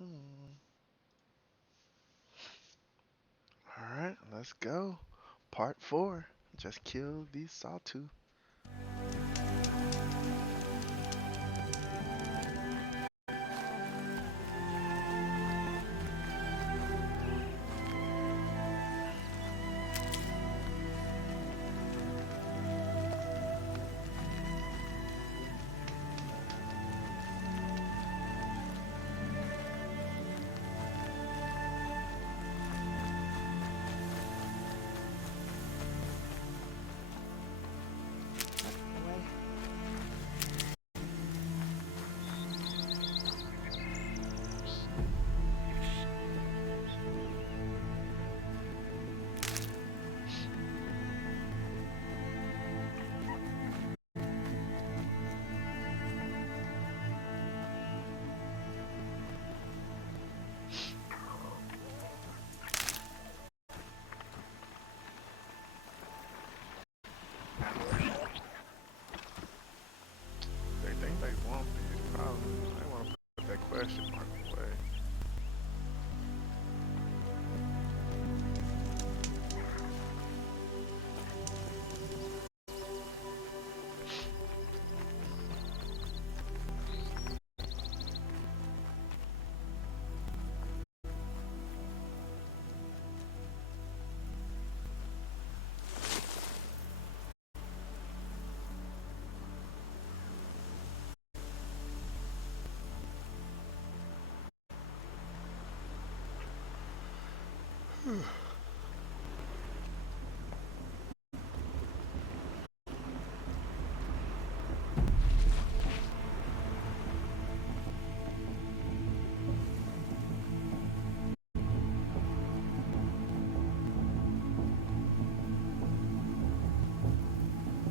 Mhm. Alright, let's go. Part 4. Just kill these Sawtooth. They think they want me. They want to put that question mark away.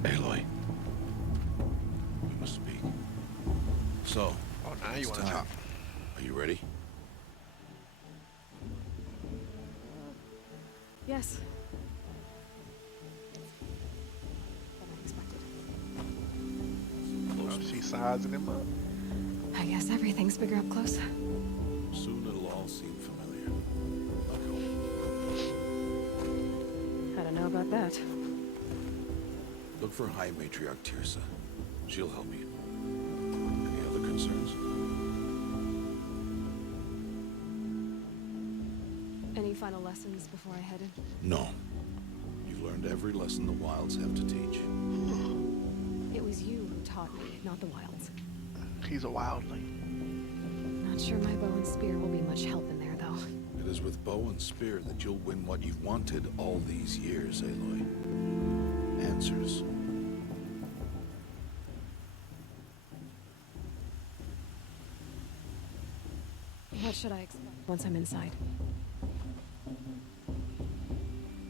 Aloy, we must speak. So, Oh, now you it's want to time. talk. Are you ready? Yes. What I expected. Oh, Close. she's sizing him up. I guess everything's bigger up close. Soon it'll all seem familiar. Like home. I don't know about that. Look for High Matriarch Tirsa. She'll help you. Any other concerns? Any final lessons before I head in? No. You've learned every lesson the Wilds have to teach. It was you who taught me, not the wilds. He's a wildling. Not sure my bow and spear will be much help in there, though. It is with bow and spear that you'll win what you've wanted all these years, Aloy. Answers. What should I expect once I'm inside?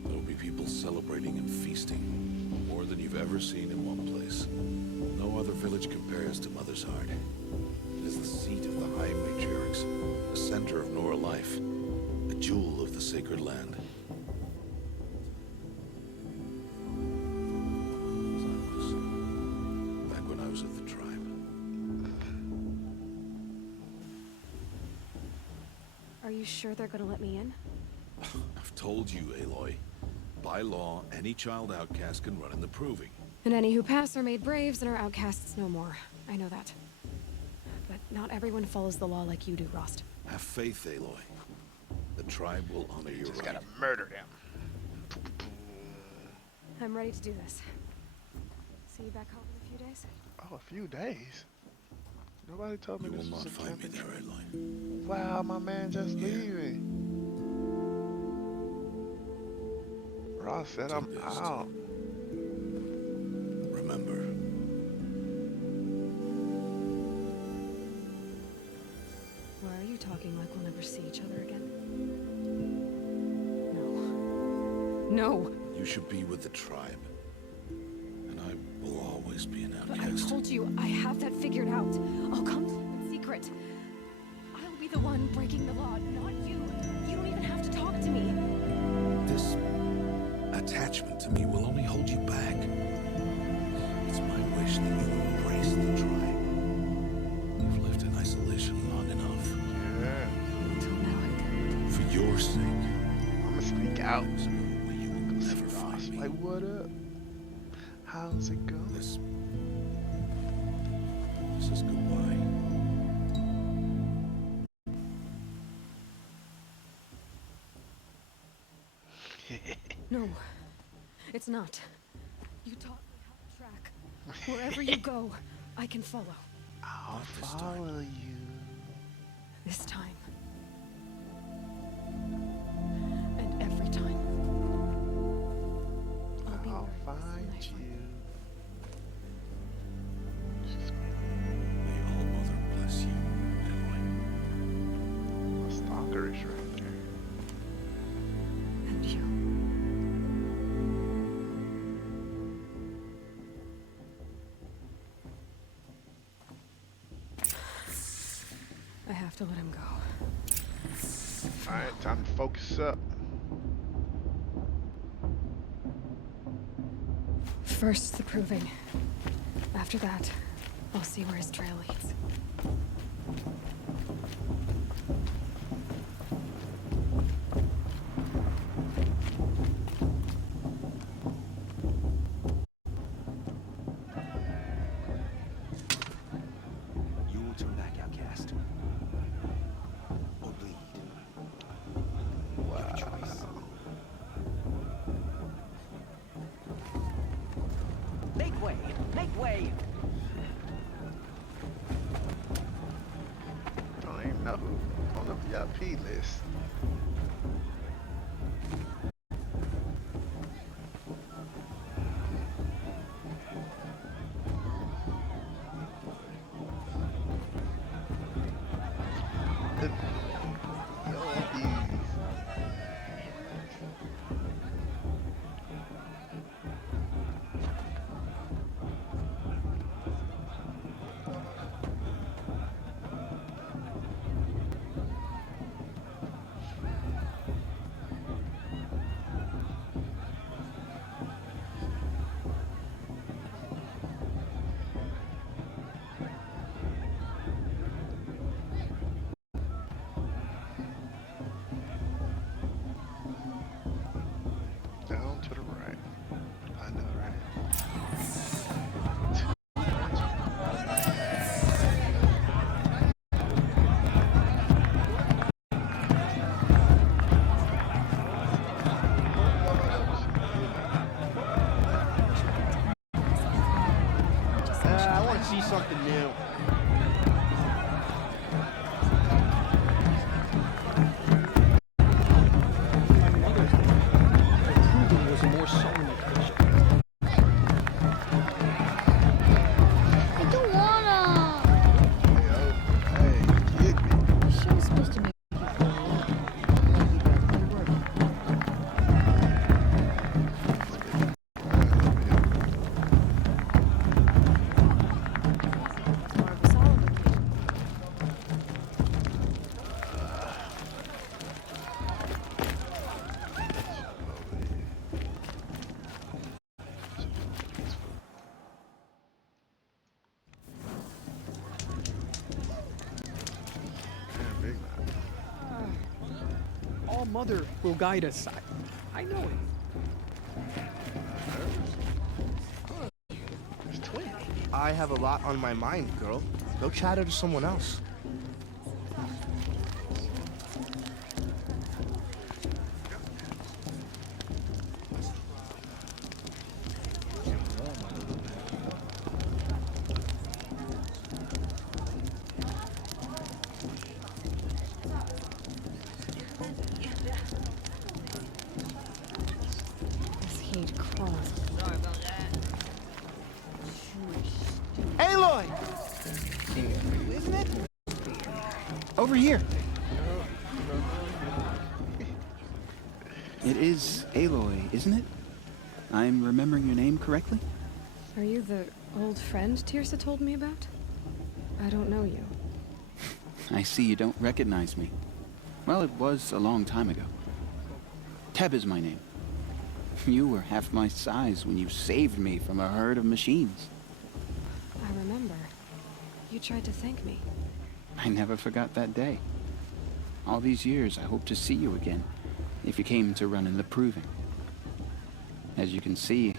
There'll be people celebrating and feasting. More than you've ever seen in one place. No other village compares to Mother's Heart. It is the seat of the High Matriarchs, the center of Nora life, a jewel of the sacred land. As I was, back when I was at the tribe. Are you sure they're gonna let me in? I've told you, Aloy. By law, any child outcast can run in the proving. And any who pass are made braves and are outcasts no more. I know that. But not everyone follows the law like you do, Rost. Have faith, Aloy. The tribe will honor your Just right. gotta murder them. I'm ready to do this. See you back home in a few days? Oh, a few days. Nobody told me You this will was not a find me camping there, trip. Aloy. Wow, my man just Yeah. leaving. Ross said I'm Tempest. out. Remember, Why are you talking like we'll never see each other again? No. No! you should be with the tribe. And I will always be an But I outcast. told you, I have that figured out. I'll come to you in secret. I'll be the one breaking the law, not you. You don't even have to talk to me. This attachment to me will only hold you back. It's my wish that you embrace the tribe. You've lived in isolation long enough. Yeah. out. Times ago where you will Go see never Ross. find me. Like, what up? How's it going? This is goodbye. No, it's not. You taught me how to track. Wherever you go, I can follow. I'll Not this time. follow you. This time. And every time. I'll be I'll where it is when I find find you. May All Mother bless you, Aloy. A stalkerish right there. And you. I have to let him go. Alright, time to focus up. First, the proving. After that, I'll see where his trail leads. You will turn back, outcast. Or bleed. Wow. Choice. Make way! Make way! Don't even know who on the VIP list. Yo, these. Down to the right. I know, right? I want to see something new. My mother's proving was a more solemn occasion. I don't wanna. Hey, kid me. The show's supposed to make you feel alone. Like you got to do work. It's more of a solemn occasion. Big All Mother will guide us. I know it. There's 20. I have a lot on my mind, girl. Go chat her to someone else. This heat crawls. Aloy! Isn't it? Over here. It is Aloy, isn't it? I'm remembering your name correctly? Are you the old friend Tirsa told me about? I don't know you. I see you don't recognize me. Well, it was a long time ago. Teb is my name. You were half my size when you saved me from a herd of machines. I remember. You tried to thank me. I never forgot that day. All these years, I hope to see you again. if you came to run in the proving. As you can see,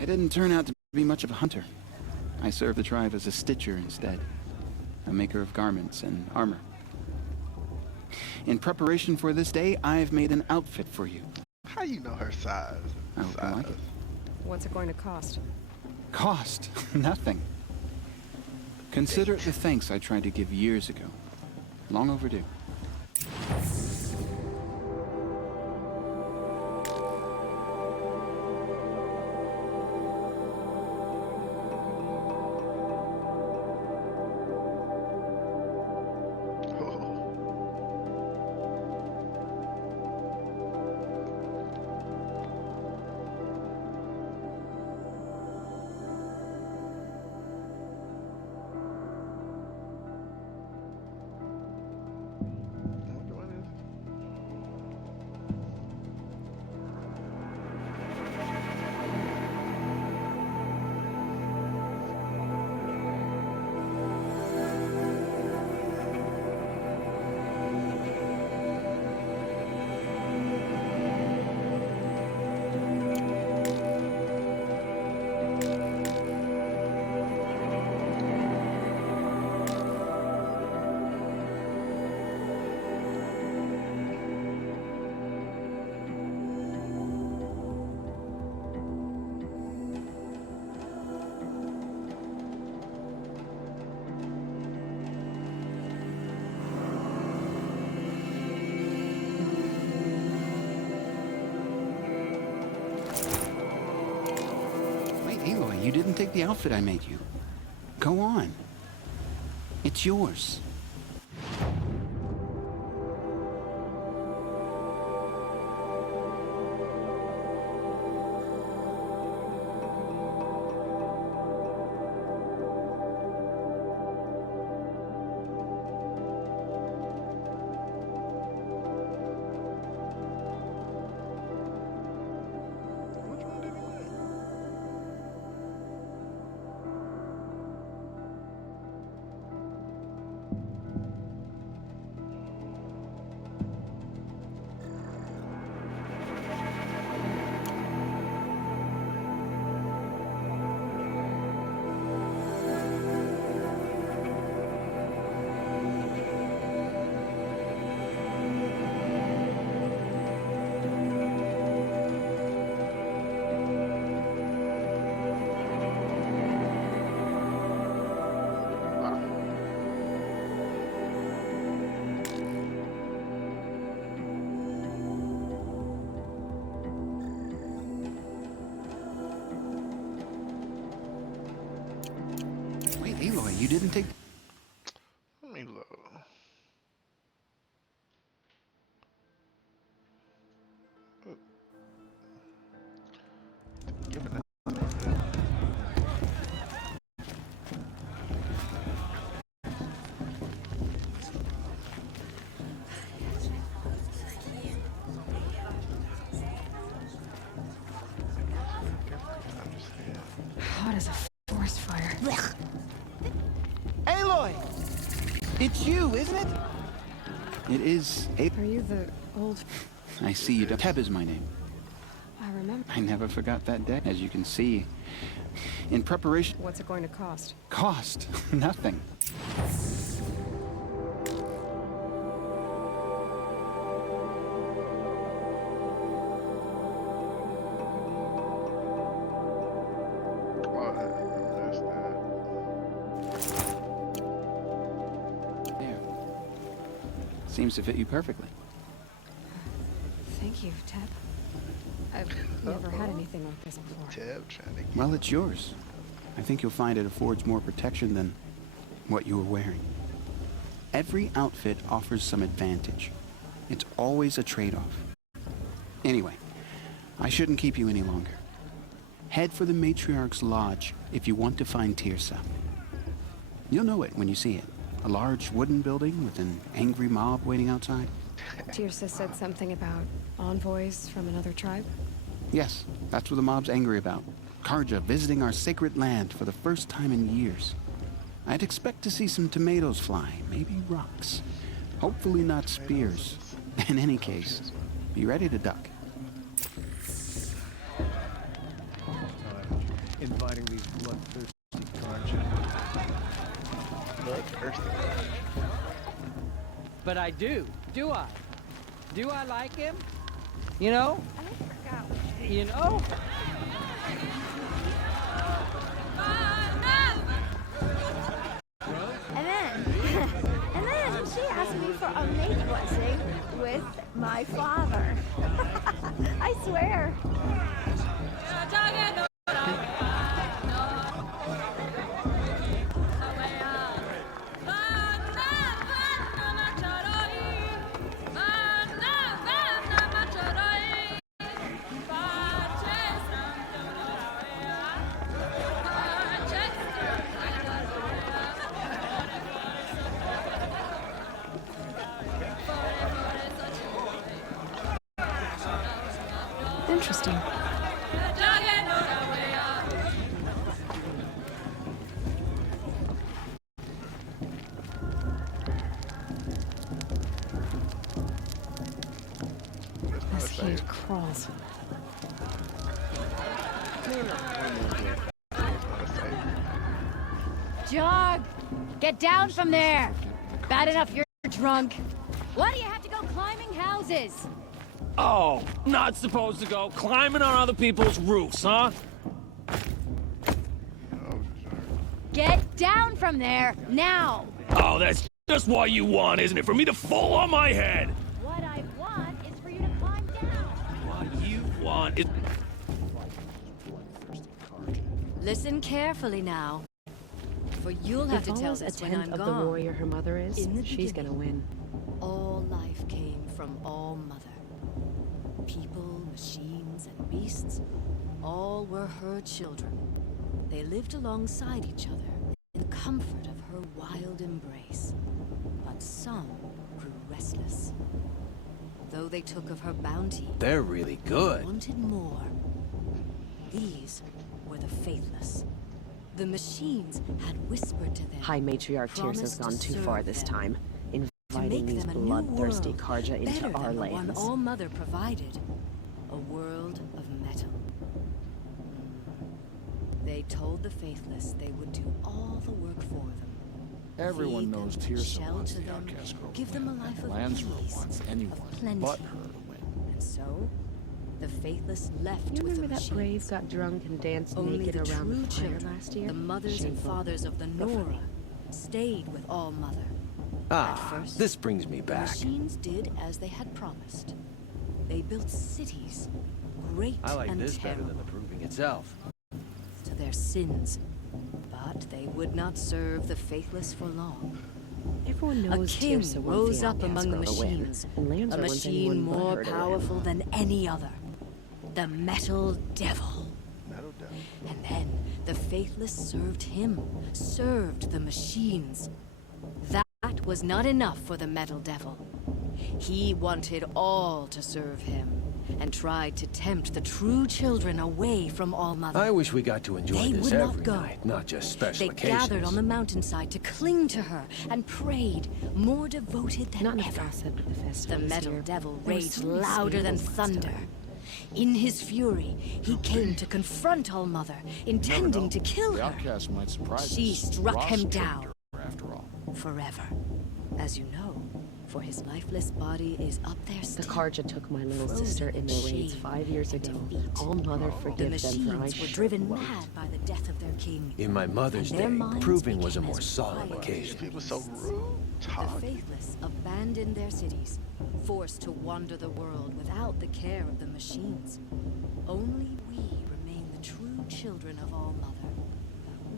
I didn't turn out to be much of a hunter. I served the tribe as a stitcher instead, a maker of garments and armor. In preparation for this day, I've made an outfit for you. How you know her size? I hope you like it. What's it going to cost? Cost? Nothing. Consider it the thanks I tried to give years ago. Long overdue. Wait, Aloy, you didn't take the outfit I made you. Go on. It's yours. Which one did he wear? Wait, Aloy, you didn't take... Let me look. Give it Hot as a forest fire. Aloy! It's you, isn't it? It is... Are you the old... I see you don't... Teb is my name. I remember. I never forgot that day. As you can see, in preparation... What's it going to cost? Cost? Nothing. There. Seems to fit you perfectly. Thank you, Teb. I've never had anything like this before. Teb trying to get Well, it's yours. I think you'll find it affords more protection than what you were wearing. Every outfit offers some advantage. It's always a trade-off. Anyway, I shouldn't keep you any longer. Head for the Matriarch's Lodge if you want to find Teersa. You'll know it when you see it. A large wooden building with an angry mob waiting outside. Teersa said something about envoys from another tribe? Yes, that's what the mob's angry about. Karja visiting our sacred land for the first time in years. I'd expect to see some tomatoes fly, maybe rocks. Hopefully not spears. In any case, Be ready to duck. Inviting these bloodthirsty Karja. Bloodthirsty. But I do. Do I? Do I like him? You know? I forgot. You know? And then she asked me for a mate blessing with my father. I swear. Interesting. This heat crawls. Jog! Get down from there! Bad enough you're drunk. Why do you have to go climbing houses? Oh, not supposed to go climbing on other people's roofs, huh? Get down from there, now! Oh, that's just what you want, isn't it? For me to fall on my head! What I want is for you to climb down. What you want is... Listen carefully now. For you'll have to tell this when I'm of gone. the warrior her mother is, In the she's gonna win. All life came from All Mother. People, machines, and beasts, all were her children. They lived alongside each other in the comfort of her wild embrace. But some grew restless. Though they took of her bounty, They're really good. wanted more. These were the faithless. The machines had whispered to them. High Matriarch Tears has promised gone to too far serve this them, time, to inviting make these them a new bloodthirsty world, Karja into better our than the one lands. All Mother provided. A world of metal. They told the faithless they would do all the work for them. Everyone Feed knows them, Tirsa wants shelter the them, outcast girl to give them a win, life and of Lansra peace, wants of anyone plenty. but her to win. And so, the faithless left You with the remember that machines. Brave got drunk and danced Only naked the around true the fire children, last year? the mothers and Shameful. fathers of the But funny. Nora, stayed with All Mother. Ah, first, this brings me The back. machines did as they had promised. They built cities, great I like and this better terrible, than the proving itself. to their sins. But they would not serve the faithless for long. Everyone A knows king Tirsa wants rose the up outcast among the girl to win, machines. and A Lansra wants machine anyone but more her to win. powerful than any other. The Metal Devil. Metal Devil. And then the faithless served him, served the machines. That was not enough for the Metal Devil. He wanted all to serve him, and tried to tempt the true children away from All Mother. I wish we got to enjoy They this would not every go. night, not just special They occasions. gathered on the mountainside to cling to her and prayed, more devoted than Not enough ever. gossip at the festival The this Metal year. Devil There were raged so many louder than scandals last thunder. time. In his fury, he came to confront All Mother, intending to kill The her outcast might surprise She us. struck Ross him killed down. her, after all. forever. As you know, for his lifeless body is up there The still. Karja took my little frozen sister in their in raids shame 5 years and ago. defeat. All Mother The forgive them, for I machines were sure driven won't. mad by the death of their king. In my mother's And their day, minds proving was a became more as solemn wild occasion. as People so beasts. rude. The Talk. faithless abandoned their cities, forced to wander the world without the care of the machines. Only we remain the true children of All Mother.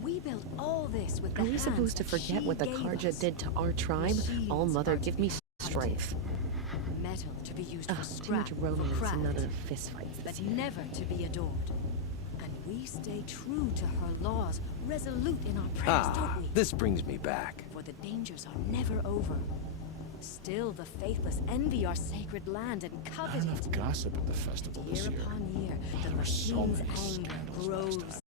We built all this with the Are we hands supposed to that forget she what the gave Karja us. did to our tribe? Machines All Mother, are give to me be strength. metal to be used Ugh, for too scrap, much romance for and none craft, of fistfights this but year. never to be adored. And we stay true to her laws, resolute in our prayers, Ah, don't we? this brings me back. For the dangers are never over. Still, the faithless envy our sacred land and Not covet enough it. gossip at the festival this Year year. upon year, the There were so machine's many anger scandals last grows. time.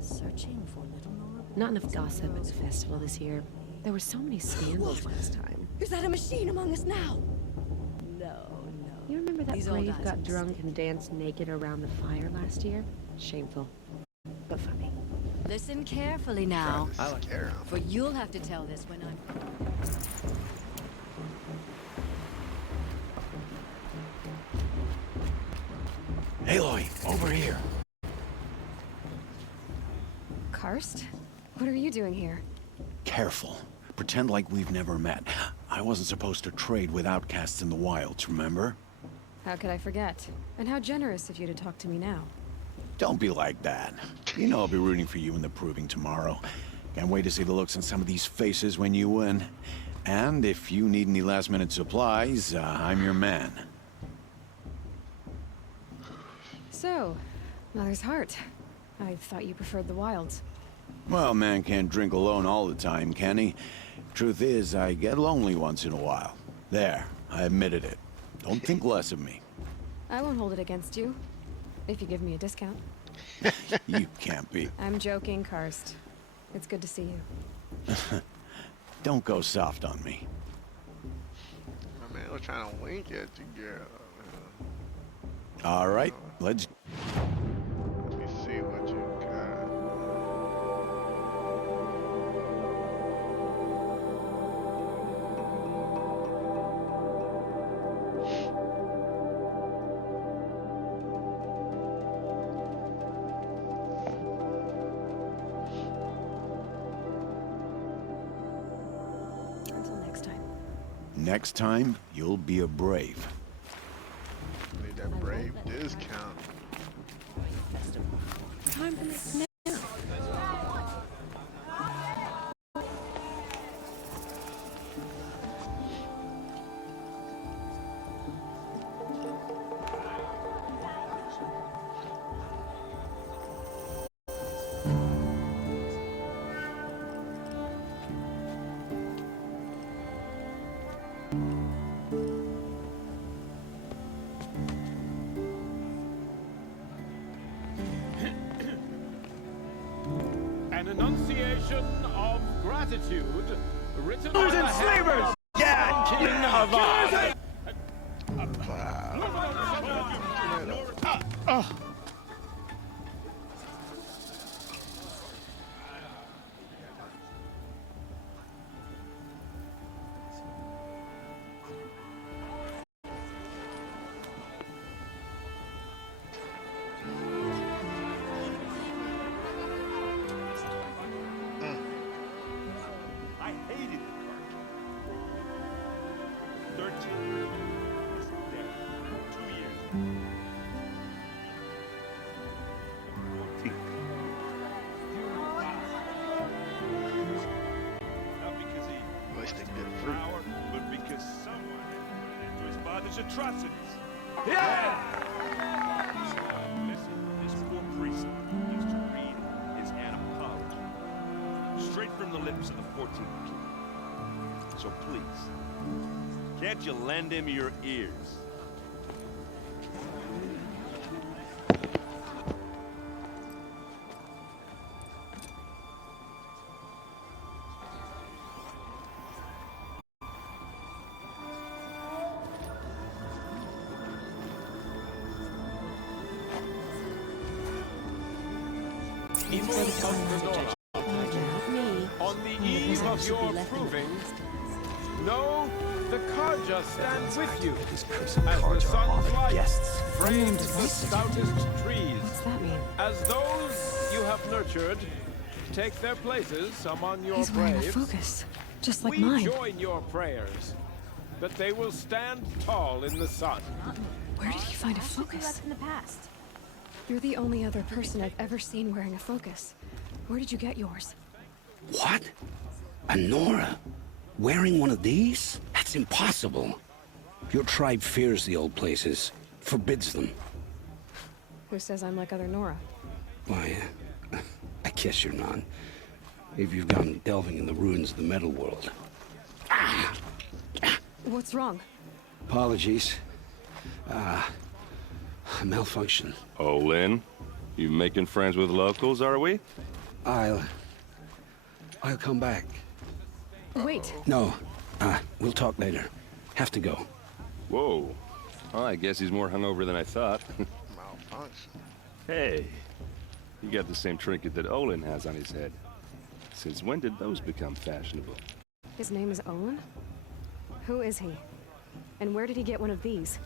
Searching for little Nora. Not enough boys and gossip at girls the festival this year. There were so many scandals last time. Is that a machine among us now? No, no. You remember that These all Brave guys got are drunk and danced naked around the fire last year? Shameful. But funny. Listen carefully now, Trying to scare him. for you'll have to tell this when I'm... Aloy, over here. Karst? What are you doing here? Careful. Pretend like we've never met. I wasn't supposed to trade with outcasts in the wilds, remember? How could I forget? And how generous of you to talk to me now. Don't be like that. You know I'll be rooting for you in the proving tomorrow. Can't wait to see the looks on some of these faces when you win. And if you need any last-minute supplies, I'm your man. So, Mother's Heart. I thought you preferred the wilds. Well, man can't drink alone all the time, can he? Truth is, I get lonely once in a while. There, I admitted it. Don't think less of me. I won't hold it against you. If you give me a discount. You can't be. I'm joking, Karst. It's good to see you. Don't go soft on me. My man was trying to wink at you, girl. All right, let's... Let me see what you got. Until next time. Next time, you'll be a brave. Need that brave discount. Time for this now. An enunciation of gratitude written by the slavers! Yeah, King of I hated the Carja. 13 years. Dead. 2 years. 14. Not because he Wasting was good fruit. power, but because someone had put an end to his father's atrocities. Yeah! Listen, this poor priest used to read his anapology. Straight from the lips of the 14th king. So please, can't you lend him your ears? People of Nora, on the eve of your proving, know the Karja stands with you. As the sun's light frames the stoutest trees. What's that mean? As those you have nurtured take their places among your He's wearing a braves, focus, just like we mine. join your prayers that they will stand tall in the sun. Where did he find a focus? In the past. You're the only other person I've ever seen wearing a focus. Where did you get yours? What? A Nora? Wearing one of these? That's impossible. Your tribe fears the old places, forbids them. Who says I'm like other Nora? Why, I guess you're not. If you've gone delving in the ruins of the metal world. What's wrong? Apologies. A malfunction. Oh, Lynn? You making friends with locals, are we? I'll come back. Wait. No, we'll talk later. Have to go. Whoa. Well, I guess he's more hungover than I thought. Malfunction. Hey, you got the same trinket that Olin has on his head. Since when did those become fashionable? His name is Olin? Who is he? And where did he get one of these?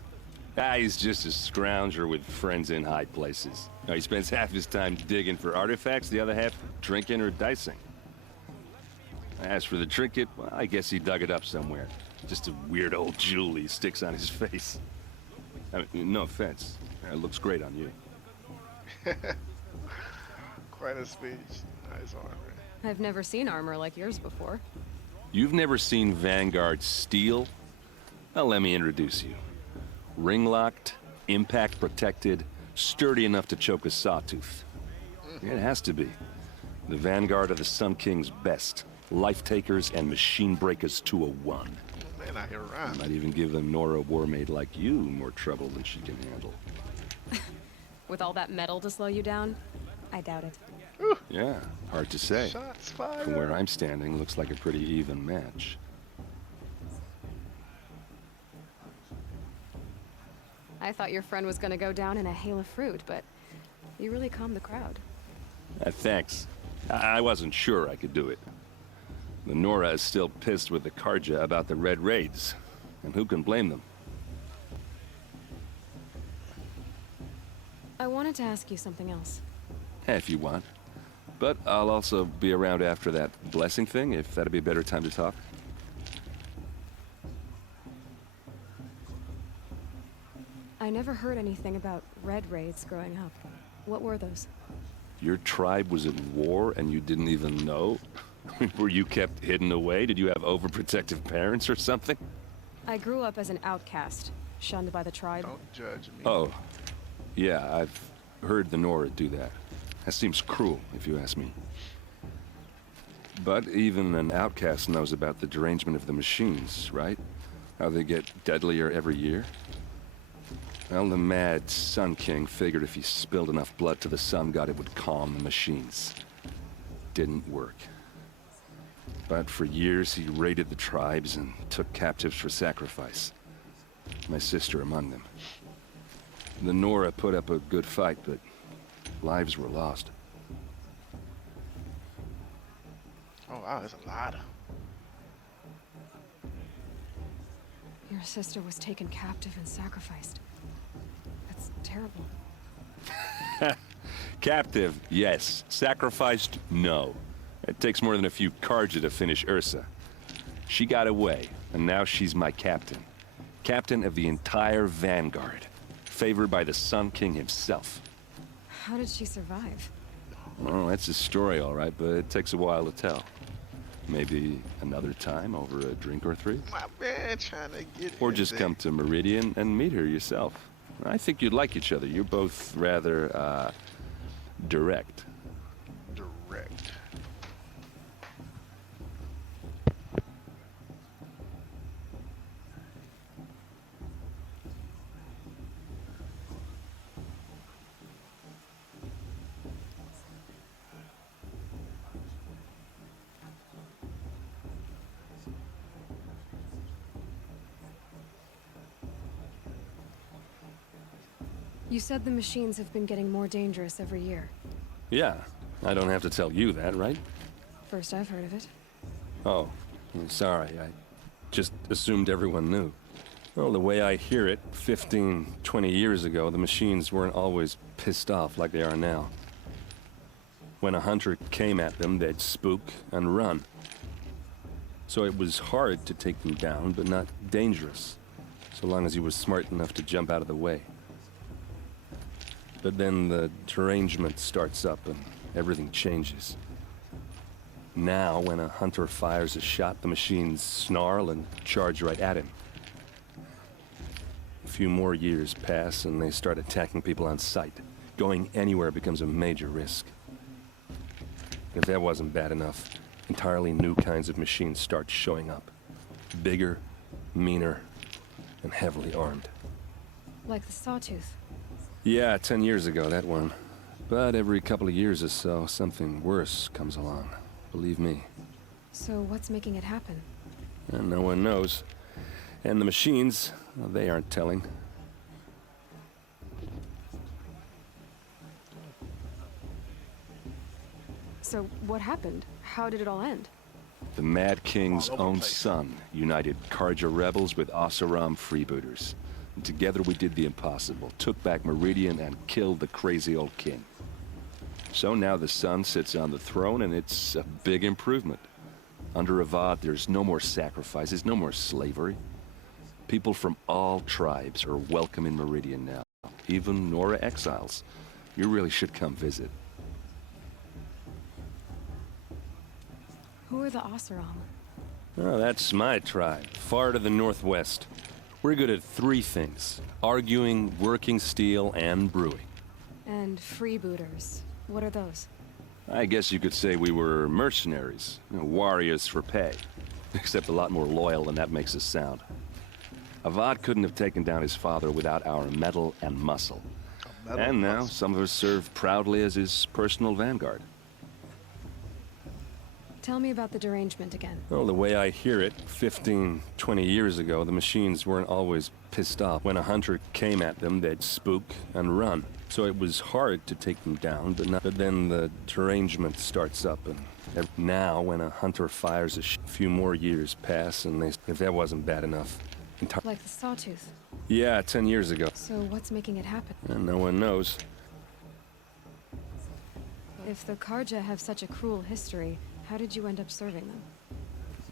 Ah, he's just a scrounger with friends in high places. Now, he spends half his time digging for artifacts, the other half drinking or dicing. As for the trinket, well, I guess he dug it up somewhere. Just a weird old jewel he sticks on his face. I mean, no offense. It looks great on you. Quite a speech. Nice armor. I've never seen armor like yours before. You've never seen Vanguard steel? Well, let me introduce you. Ring-locked, impact-protected, sturdy enough to choke a sawtooth. It has to be. The Vanguard are the Sun King's best. Life-takers and machine breakers to a one. Man, I hear rhyme. Might even give a Nora Warmaid like you more trouble than she can handle. With all that metal to slow you down? I doubt it. Yeah, hard to say. Shots fired. From where I'm standing, looks like a pretty even match. I thought your friend was gonna go down in a hail of fruit, but you really calmed the crowd. Thanks. I wasn't sure I could do it. The Nora is still pissed with the Karja about the Red Raids, and who can blame them? I wanted to ask you something else. If you want. But I'll also be around after that blessing thing, if that'd be a better time to talk. I never heard anything about Red Raids growing up. What were those? Your tribe was at war and you didn't even know? Were you kept hidden away? Did you have overprotective parents or something? I grew up as an outcast, shunned by the tribe. Don't judge me. Oh, yeah, I've heard the Nora do that. That seems cruel, if you ask me. But even an outcast knows about the derangement of the machines, right? How they get deadlier every year? Well, the mad Sun King figured if he spilled enough blood to the Sun God, it would calm the machines. Didn't work. But for years, he raided the tribes and took captives for sacrifice. My sister among them. The Nora put up a good fight, but lives were lost. Oh wow, there's a lot. Your sister was taken captive and sacrificed. That's terrible. Captive, yes. Sacrificed, no. It takes more than a few Karja to finish Ursa. She got away, and now she's my captain. Captain of the entire Vanguard. Favored by the Sun King himself. How did she survive? Oh, that's a story, all right, but it takes a while to tell. Maybe another time over a drink or three? My man trying to get Or just come to Meridian and meet her yourself. I think you'd like each other. You're both rather, direct. Direct. You said the machines have been getting more dangerous every year. Yeah, I don't have to tell you that, right? First I've heard of it. Oh, I'm sorry. I just assumed everyone knew. Well, the way I hear it, 15, 20 years ago, the machines weren't always pissed off like they are now. When a hunter came at them, they'd spook and run. So it was hard to take them down, but not dangerous, so long as he was smart enough to jump out of the way. But then the derangement starts up and everything changes. Now, when a hunter fires a shot, the machines snarl and charge right at him. A few more years pass and they start attacking people on sight. Going anywhere becomes a major risk. If that wasn't bad enough, entirely new kinds of machines start showing up. Bigger, meaner, and heavily armed. Like the Sawtooth. Yeah, 10 years ago, that one. But every couple of years or so, something worse comes along. Believe me. So what's making it happen? And no one knows. And the machines, well, they aren't telling. So what happened? How did it all end? The Mad King's own son united Karja rebels with Oseram freebooters. And together we did the impossible, took back Meridian and killed the crazy old king. So now the son sits on the throne and it's a big improvement. Under Avad, there's no more sacrifices, no more slavery. People from all tribes are welcome in Meridian now, even Nora exiles. You really should come visit. Who are the Oseram? Oh, that's my tribe, far to the northwest. We're good at 3 things: arguing, working steel, and brewing. And freebooters. What are those? I guess you could say we were mercenaries, warriors for pay. Except a lot more loyal than that makes us sound. Avad couldn't have taken down his father without our metal and muscle. And now, some of us serve proudly as his personal vanguard. Tell me about the derangement again. Well, the way I hear it, 15, 20 years ago, the machines weren't always pissed off. When a hunter came at them, they'd spook and run. So it was hard to take them down, but then the derangement starts up, and now when a hunter fires a few more years pass, and if that wasn't bad enough... Like the Sawtooth? Yeah, 10 years ago. So what's making it happen? And no one knows. If the Karja have such a cruel history, how did you end up serving them?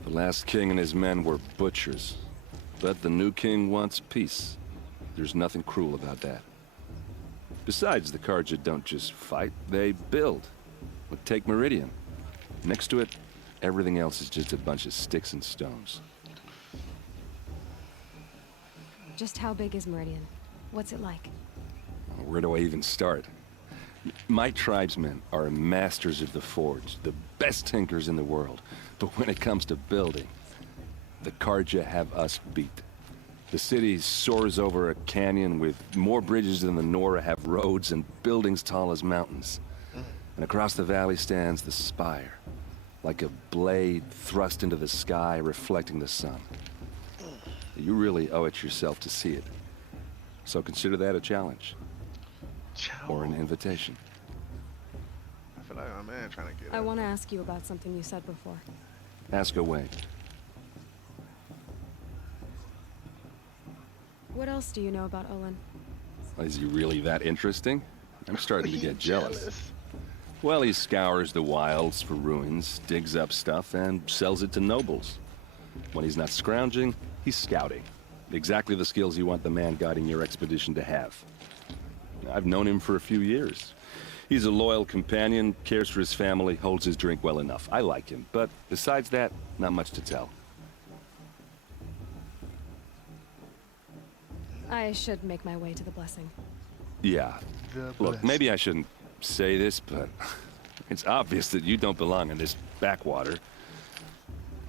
The last king and his men were butchers. But the new king wants peace. There's nothing cruel about that. Besides, the Karja don't just fight, they build. But take Meridian. Next to it, everything else is just a bunch of sticks and stones. Just how big is Meridian? What's it like? Where do I even start? My tribesmen are masters of the forge, the best tinkers in the world. But when it comes to building, the Karja have us beat. The city soars over a canyon with more bridges than the Nora have roads and buildings tall as mountains. And across the valley stands the spire, like a blade thrust into the sky reflecting the sun. You really owe it yourself to see it. So consider that a challenge. Or an invitation. I feel like my man trying to get I want to ask you about something you said before. Ask away. What else do you know about Olin? Is he really that interesting? I'm starting to get jealous. Well, he scours the wilds for ruins, digs up stuff, and sells it to nobles. When he's not scrounging, he's scouting. Exactly the skills you want the man guiding your expedition to have. I've known him for a few years. He's a loyal companion, cares for his family, holds his drink well enough. I like him, but besides that, not much to tell. I should make my way to the blessing. Yeah. Look, maybe I shouldn't say this, but it's obvious that you don't belong in this backwater.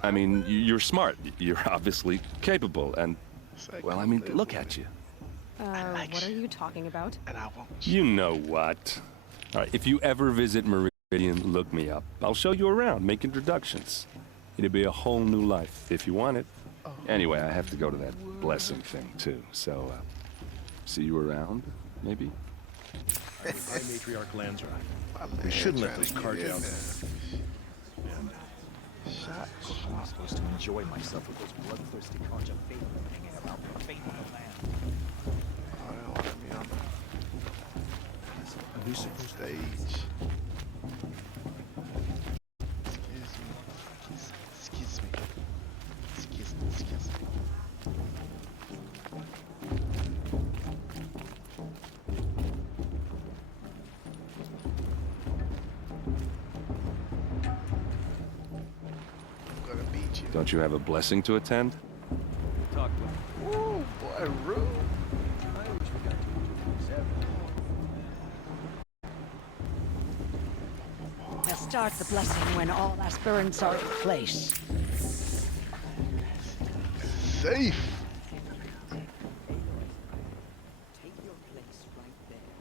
I mean, you're smart. You're obviously capable, and, well, I mean, look at you. What are you talking about? And I won't. You know what? All right, if you ever visit Meridian, look me up. I'll show you around, make introductions. It'll be a whole new life, if you want it. Anyway, I have to go to that blessing thing, too. So, see you around, maybe? My matriarch Landsra. We shouldn't let those cards out. Shot. I'm supposed to enjoy myself with those bloodthirsty Karja faithful hanging about profaning the land. Oh, they don't want me on the stage. Excuse me. I'm gonna beat you. Don't you have a blessing to attend? Talk to him. Ooh, boy, rude. Now start the blessing when all aspirants are in place. Safe. Take your place right there.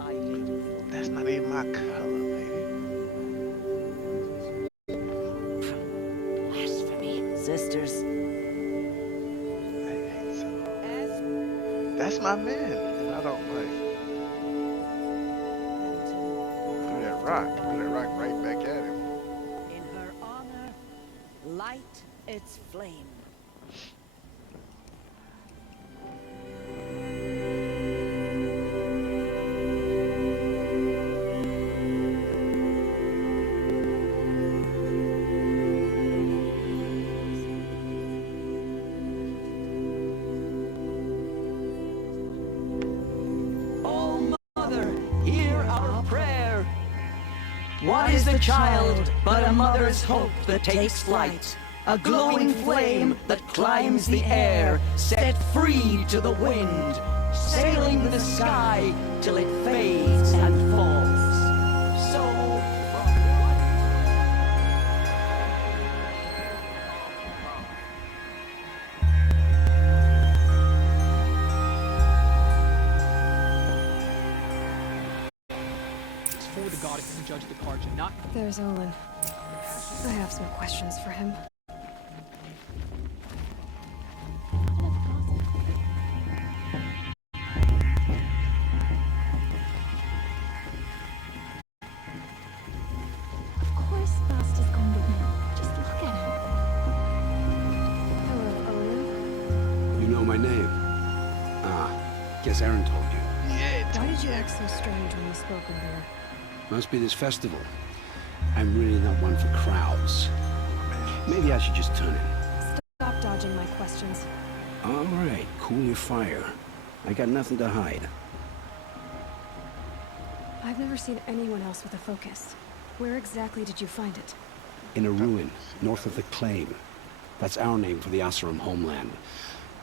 I did. That's not even my color, lady. Blasphemy. Sisters. Hey, so that's my man, and I don't like. rock. Threw that rock right back at him. In her honor, light its flame. What is the child but a mother's hope that takes flight? A glowing flame that climbs the air, set free to the wind, sailing the sky till it fades and falls. So for the goddess to judge the Carja, not... There's Olin. I have some questions for him. Of course Bast is gone with him. Just look at him. Hello, Olin. You know my name? Ah, guess Aaron told you. Why did you act so strange when we spoke earlier? Must be this festival. I'm really not one for crowds. Maybe I should just turn in. Stop dodging my questions. All right, cool your fire. I got nothing to hide. I've never seen anyone else with a focus. Where exactly did you find it? In a ruin, north of the Claim. That's our name for the Oseram homeland.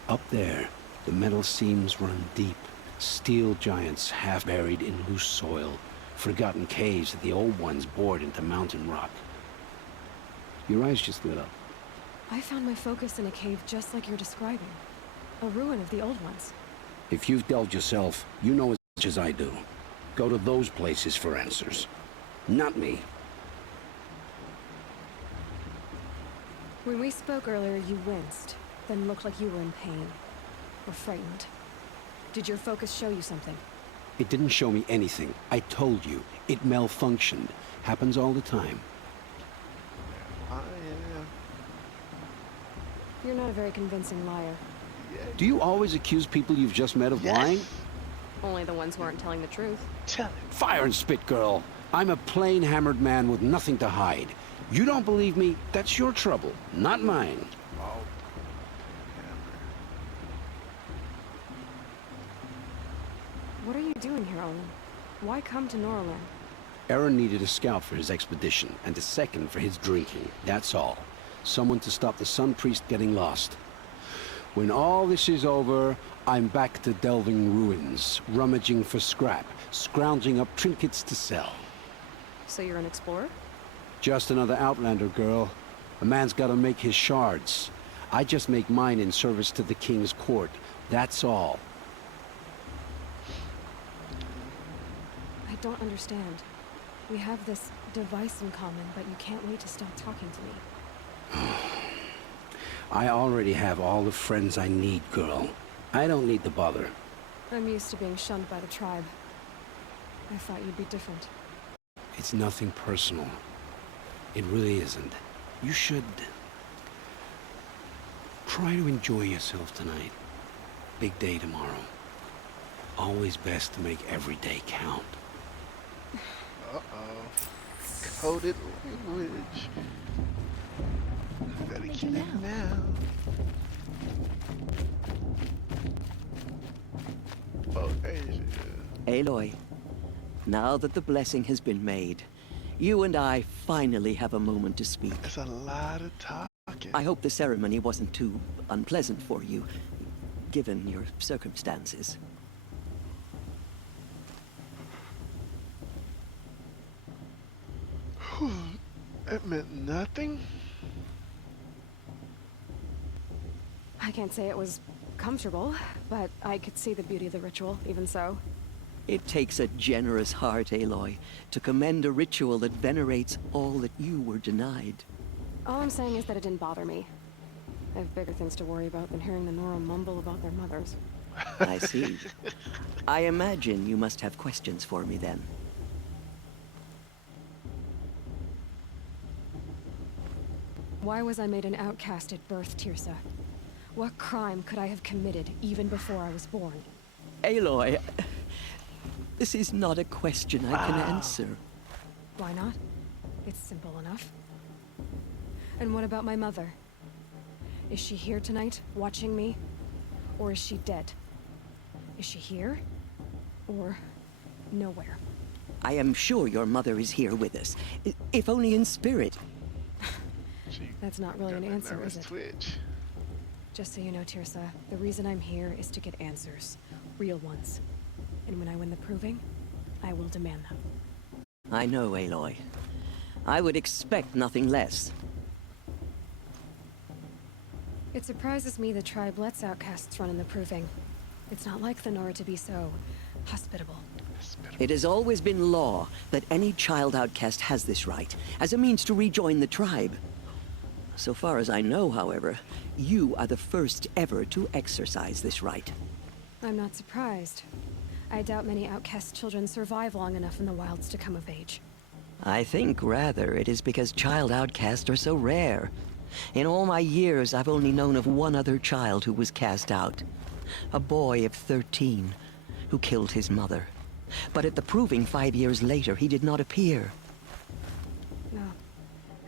Up there, the metal seams run deep. Steel giants half buried in loose soil. Forgotten caves that the old ones bored into mountain rock. Your eyes just lit up. I found my focus in a cave just like you're describing. A ruin of the old ones. If you've delved yourself, you know as much as I do. Go to those places for answers. Not me. When we spoke earlier, you winced, then looked like you were in pain. Or frightened. Did your focus show you something? It didn't show me anything. I told you. It malfunctioned. Happens all the time. You're not a very convincing liar. Do you always accuse people you've just met of lying? Only the ones who aren't telling the truth. Fire and spit, girl. I'm a plain hammered man with nothing to hide. You don't believe me? That's your trouble, not mine. What are you doing here, Olin? Why come to Norland? Aaron needed a scout for his expedition, and a second for his drinking. That's all. Someone to stop the Sun Priest getting lost. When all this is over, I'm back to delving ruins, rummaging for scrap, scrounging up trinkets to sell. So you're an explorer? Just another Outlander, girl. A man's gotta make his shards. I just make mine in service to the King's court. That's all. I don't understand. We have this device in common, but you can't wait to stop talking to me. I already have all the friends I need, girl. I don't need the bother. I'm used to being shunned by the tribe. I thought you'd be different. It's nothing personal. It really isn't. You should... try to enjoy yourself tonight. Big day tomorrow. Always best to make every day count. Uh-oh. Coded language. Gotta kill it now. Oh, there she is. Aloy, now that the blessing has been made, you and I finally have a moment to speak. That's a lot of talking. I hope the ceremony wasn't too unpleasant for you, given your circumstances. It meant nothing? I can't say it was comfortable, but I could see the beauty of the ritual, even so. It takes a generous heart, Aloy, to commend a ritual that venerates all that you were denied. All I'm saying is that it didn't bother me. I have bigger things to worry about than hearing the Nora mumble about their mothers. I see. I imagine you must have questions for me then. Why was I made an outcast at birth, Tirsa? What crime could I have committed even before I was born? Aloy, this is not a question I can answer. Why not? It's simple enough. And what about my mother? Is she here tonight, watching me? Or is she dead? Is she here? Or nowhere? I am sure your mother is here with us, if only in spirit. That's not really an answer, is it? Twitch. Just so you know, Tirsa, the reason I'm here is to get answers. Real ones. And when I win the proving, I will demand them. I know, Aloy. I would expect nothing less. It surprises me the tribe lets outcasts run in the proving. It's not like the Nora to be so hospitable. It has always been law that any child outcast has this right, as a means to rejoin the tribe. So far as I know, however, you are the first ever to exercise this right. I'm not surprised. I doubt many outcast children survive long enough in the wilds to come of age. I think, rather, it is because child outcasts are so rare. In all my years, I've only known of one other child who was cast out. A boy of 13, who killed his mother. But at the proving 5 years later, he did not appear. No.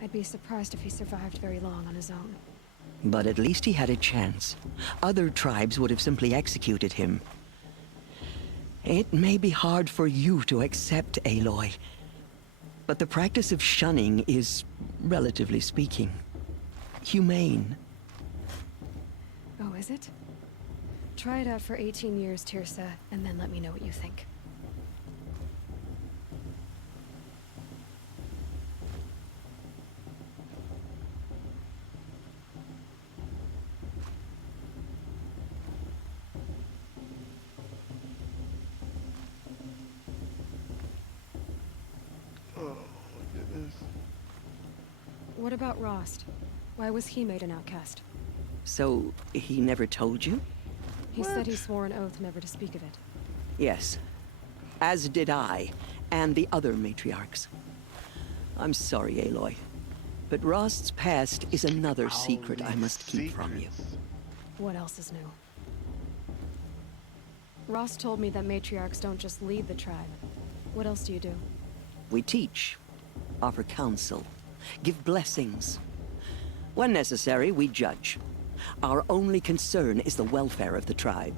I'd be surprised if he survived very long on his own. But at least he had a chance. Other tribes would have simply executed him. It may be hard for you to accept, Aloy, but the practice of shunning is, relatively speaking, humane. Oh, is it? Try it out for 18 years, Tirsa, and then let me know what you think. What about Rost? Why was he made an outcast? So, he never told you? He said he swore an oath never to speak of it. Yes. As did I, and the other matriarchs. I'm sorry, Aloy, but Rost's past is another secret I must keep from you. What else is new? Rost told me that matriarchs don't just lead the tribe. What else do you do? We teach, offer counsel, give blessings. When necessary, we judge. Our only concern is the welfare of the tribe.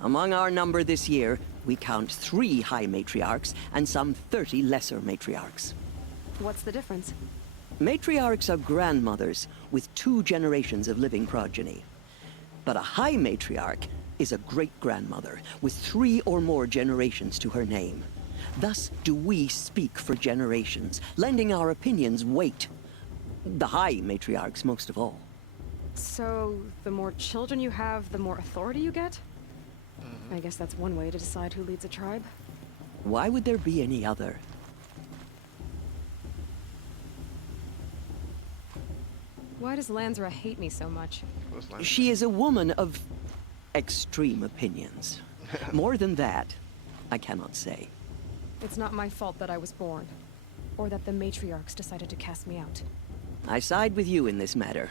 Among our number this year, we count 3 high matriarchs and some 30 lesser matriarchs. What's the difference? Matriarchs are grandmothers with 2 generations of living progeny. But a high matriarch is a great-grandmother with 3 or more generations to her name. Thus do we speak for generations, lending our opinions weight. The high matriarchs most of all. So, the more children you have, the more authority you get? I guess that's one way to decide who leads a tribe. Why would there be any other? Why does Lansra hate me so much? She is a woman of extreme opinions. More than that, I cannot say. It's not my fault that I was born, or that the matriarchs decided to cast me out. I side with you in this matter,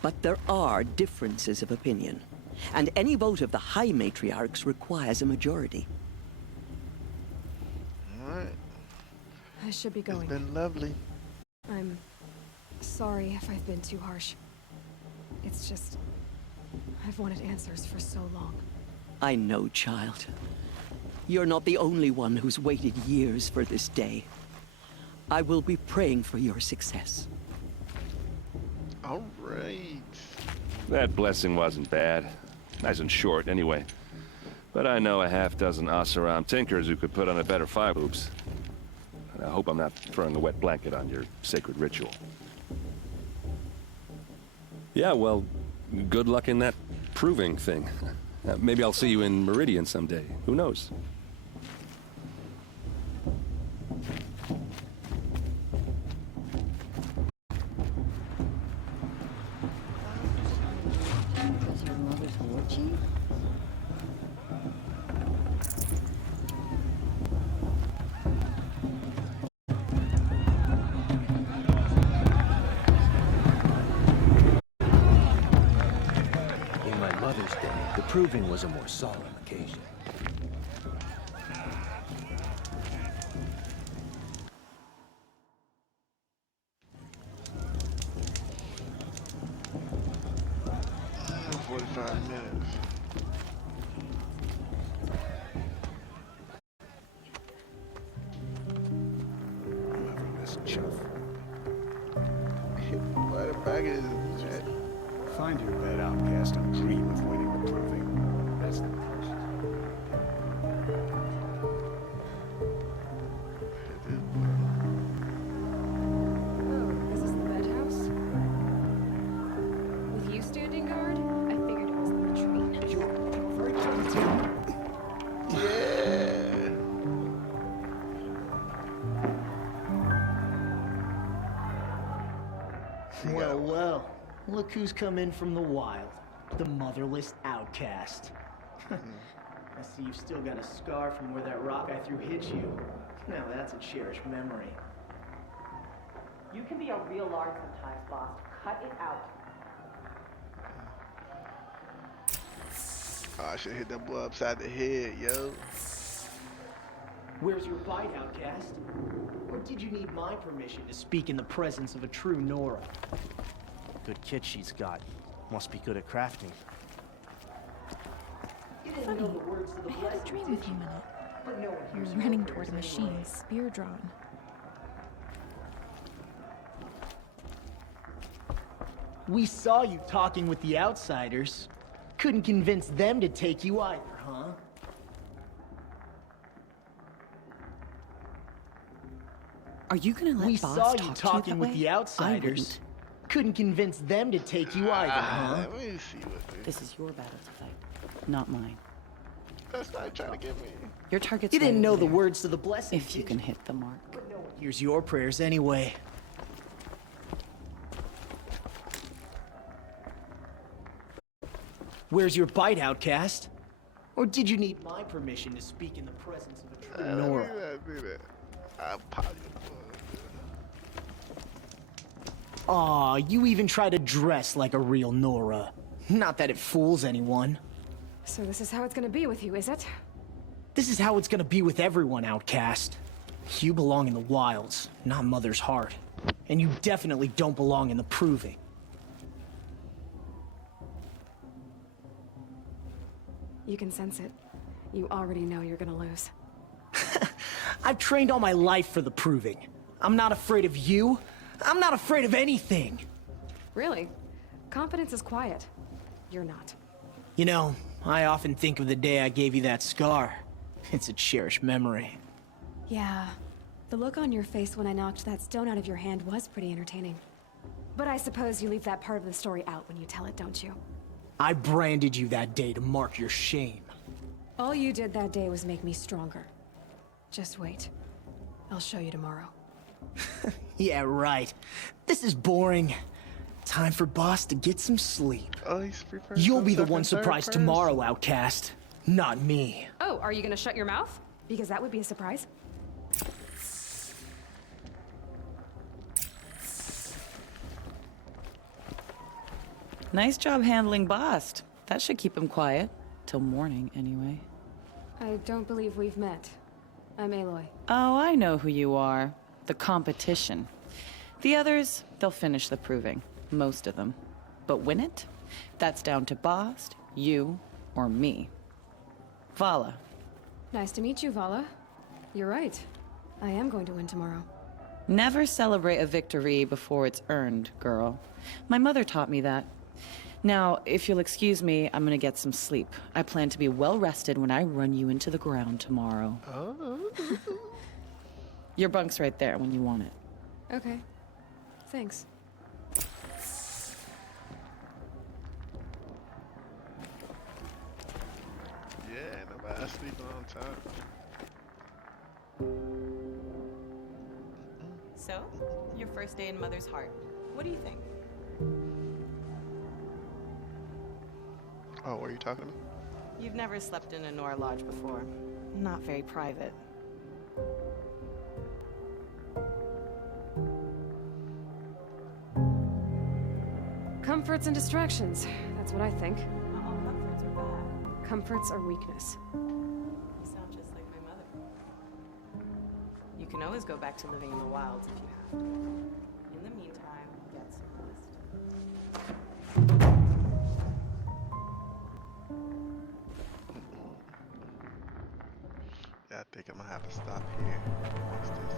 but there are differences of opinion, and any vote of the high matriarchs requires a majority. Alright. I should be going. It's been lovely. I'm sorry if I've been too harsh. It's just, I've wanted answers for so long. I know, child. You're not the only one who's waited years for this day. I will be praying for your success. Alright. That blessing wasn't bad. Nice and short, anyway. But I know a half-dozen Oseram tinkers who could put on a better fire. Oops. And I hope I'm not throwing a wet blanket on your sacred ritual. Yeah, well, good luck in that proving thing. Maybe I'll see you in Meridian someday. Who knows? Does your mother's war chief? proving was a more solemn occasion. Uh, 45 minutes. Chuff. Why the bag is jet? Find your bed, outcast, and dream of winning the proving. That's the first. Oh, this is the bed house? With you standing guard, I figured it was the latrine. You're very tempting. Yeah. Well, well, look who's come in from the wild. The motherless outcast. I see you've still got a scar from where that rock I threw hit you. Now that's a cherished memory. You can be a real lard sometimes, boss. Cut it out. Oh, I should hit that boy upside the head, yo. Where's your bite, outcast? Or did you need my permission to speak in the presence of a true Nora? Good kit she's got. Must be good at crafting. Funny, I had a dream of you in it. You're running toward a machine, spear drawn. We saw you talking with the outsiders. Couldn't convince them to take you either, huh? Are you gonna let We Boss saw talk you to talking that with way? the outsiders. Couldn't convince them to take you either, huh? Let me see what This is your battle to fight, not mine. That's not trying to get me. Your target's You didn't right know over the there, words to the blessing. if you can hit the mark. Here's your prayers anyway. Where's your bite, outcast? Or did you need my permission to speak in the presence of a true Nora? Do that. I'll pop you. Aw, you even try to dress like a real Nora. Not that it fools anyone. So this is how it's gonna be with you, is it? This is how it's gonna be with everyone, outcast. You belong in the wilds, not Mother's heart. And you definitely don't belong in the proving. You can sense it. You already know you're gonna lose. I've trained all my life for the proving. I'm not afraid of you. I'm not afraid of anything. Really? Confidence is quiet. You're not. You know, I often think of the day I gave you that scar. It's a cherished memory. Yeah. The look on your face when I knocked that stone out of your hand was pretty entertaining. But I suppose you leave that part of the story out when you tell it, don't you? I branded you that day to mark your shame. All you did that day was make me stronger. Just wait. I'll show you tomorrow. Yeah, right. This is boring. Time for Boss to get some sleep. Oh, he's prepared. You'll be the one surprised tomorrow, outcast. Not me. Oh, are you gonna shut your mouth? Because that would be a surprise. Nice job handling Bast. That should keep him quiet. Till morning, anyway. I don't believe we've met. I'm Aloy. Oh, I know who you are. The competition. The others, they'll finish the proving. Most of them. But win it? That's down to Bast, you, or me. Vala. Nice to meet you, Vala. You're right. I am going to win tomorrow. Never celebrate a victory before it's earned, girl. My mother taught me that. Now, if you'll excuse me, I'm gonna get some sleep. I plan to be well rested when I run you into the ground tomorrow. Oh. Your bunk's right there when you want it. Okay. Thanks. Yeah, nobody sleeping on time. So, your first day in Mother's heart. What do you think? Oh, what are you talking about? You've never slept in a Nora Lodge before. Not very private. Comforts and distractions. That's what I think. Not all comforts are bad. comforts are weakness. You sound just like my mother. You can always go back to living in the wilds if you have to. In the meantime, get some rest. Yeah, I think I'm gonna have to stop here. What's this?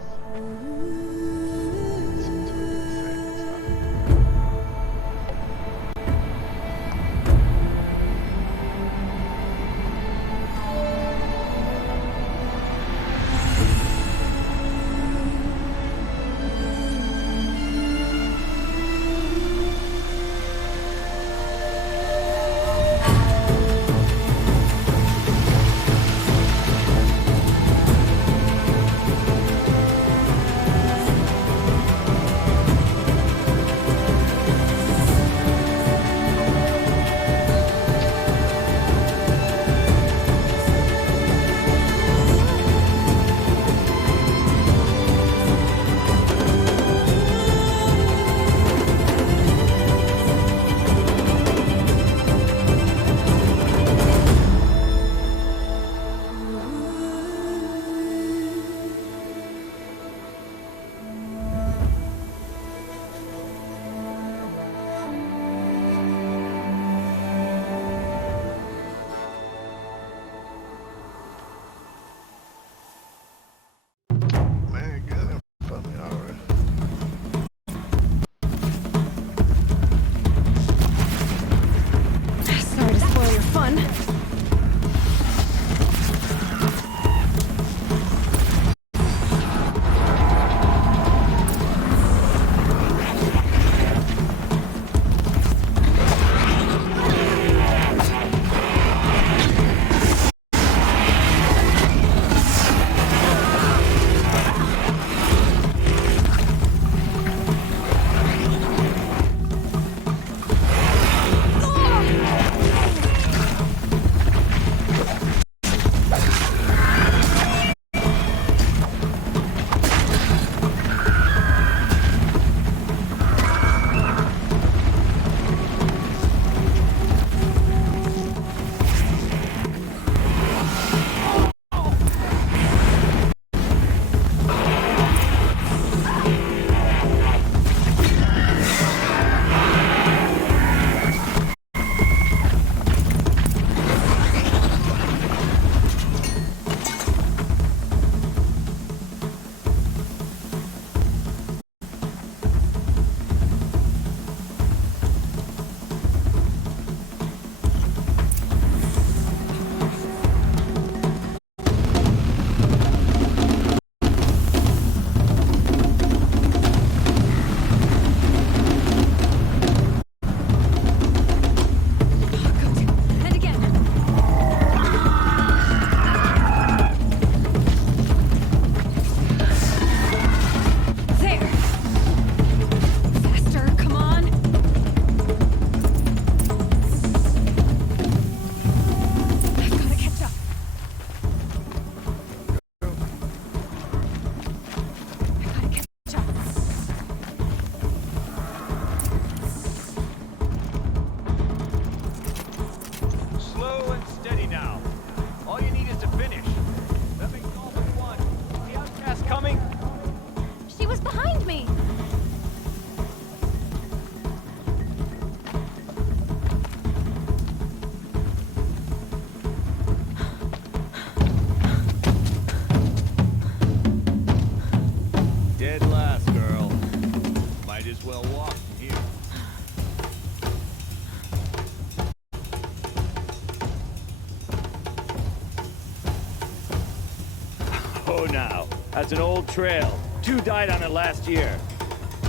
Oh, now. That's an old trail. 2 died on it last year.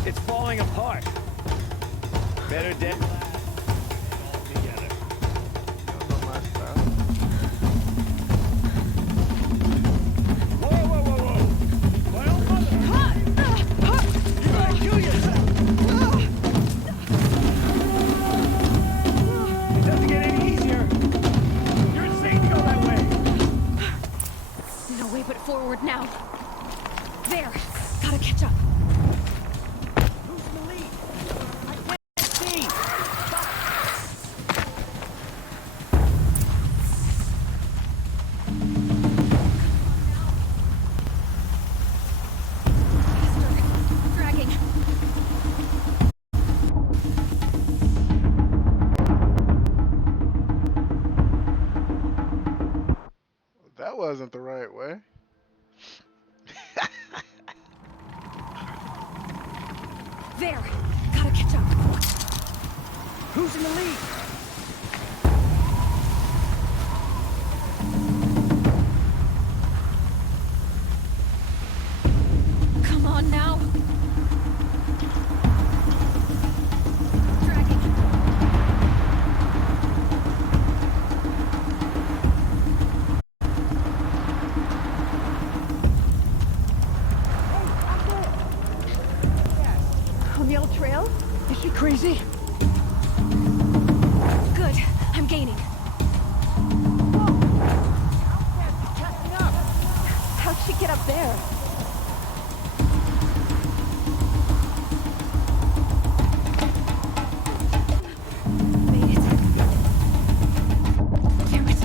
It's falling apart. Better dead all together. Whoa, whoa, whoa, whoa! My old mother! You're gonna kill yourself! It doesn't get any easier. You're insane to go that way. No way but forward now. There. Gotta catch up. Who's in the lead? I can't see. That wasn't the right way. There! Gotta catch up. Who's in the lead? Come on now! On the old trail? Is she crazy? Good. I'm gaining. How'd she get up there? Made it. Damn it.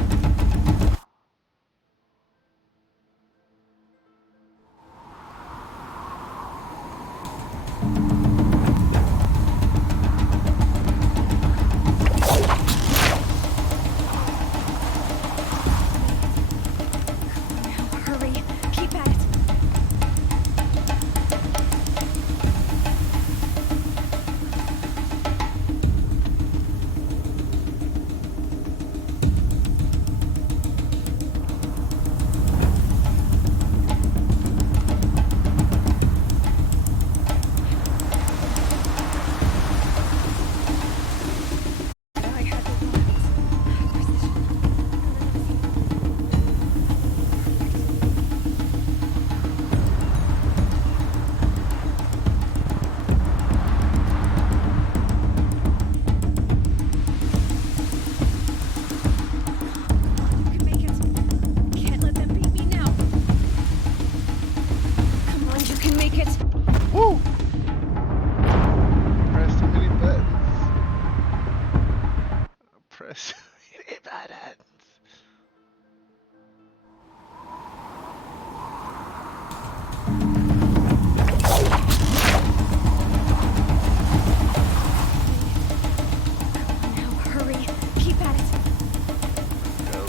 Hurry. Keep at it. I had the precision. You can make it. Can't let them beat me now. Come on, you can make it. Woo! Press too many buttons. Press too many buttons. Now hurry. Keep at it. Go.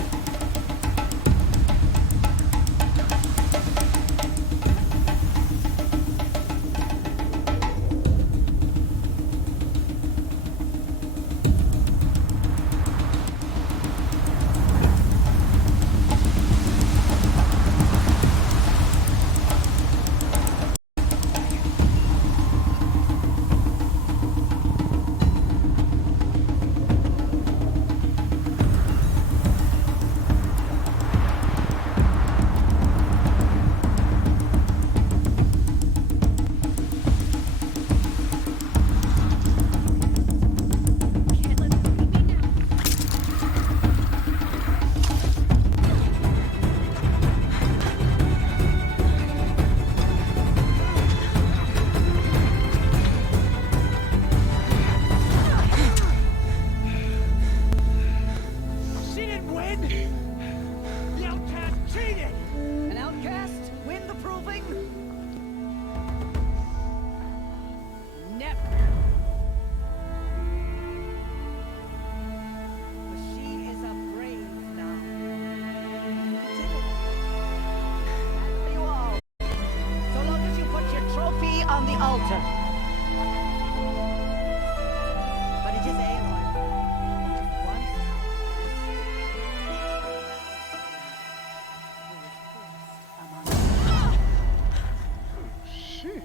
Can't let them beat me now. She didn't win! The outcast cheated! An outcast win the proving? Never! But she is a brave now. You did it. And for you all. So long as you put your trophy on the altar. But it is Aelor. Once Shit.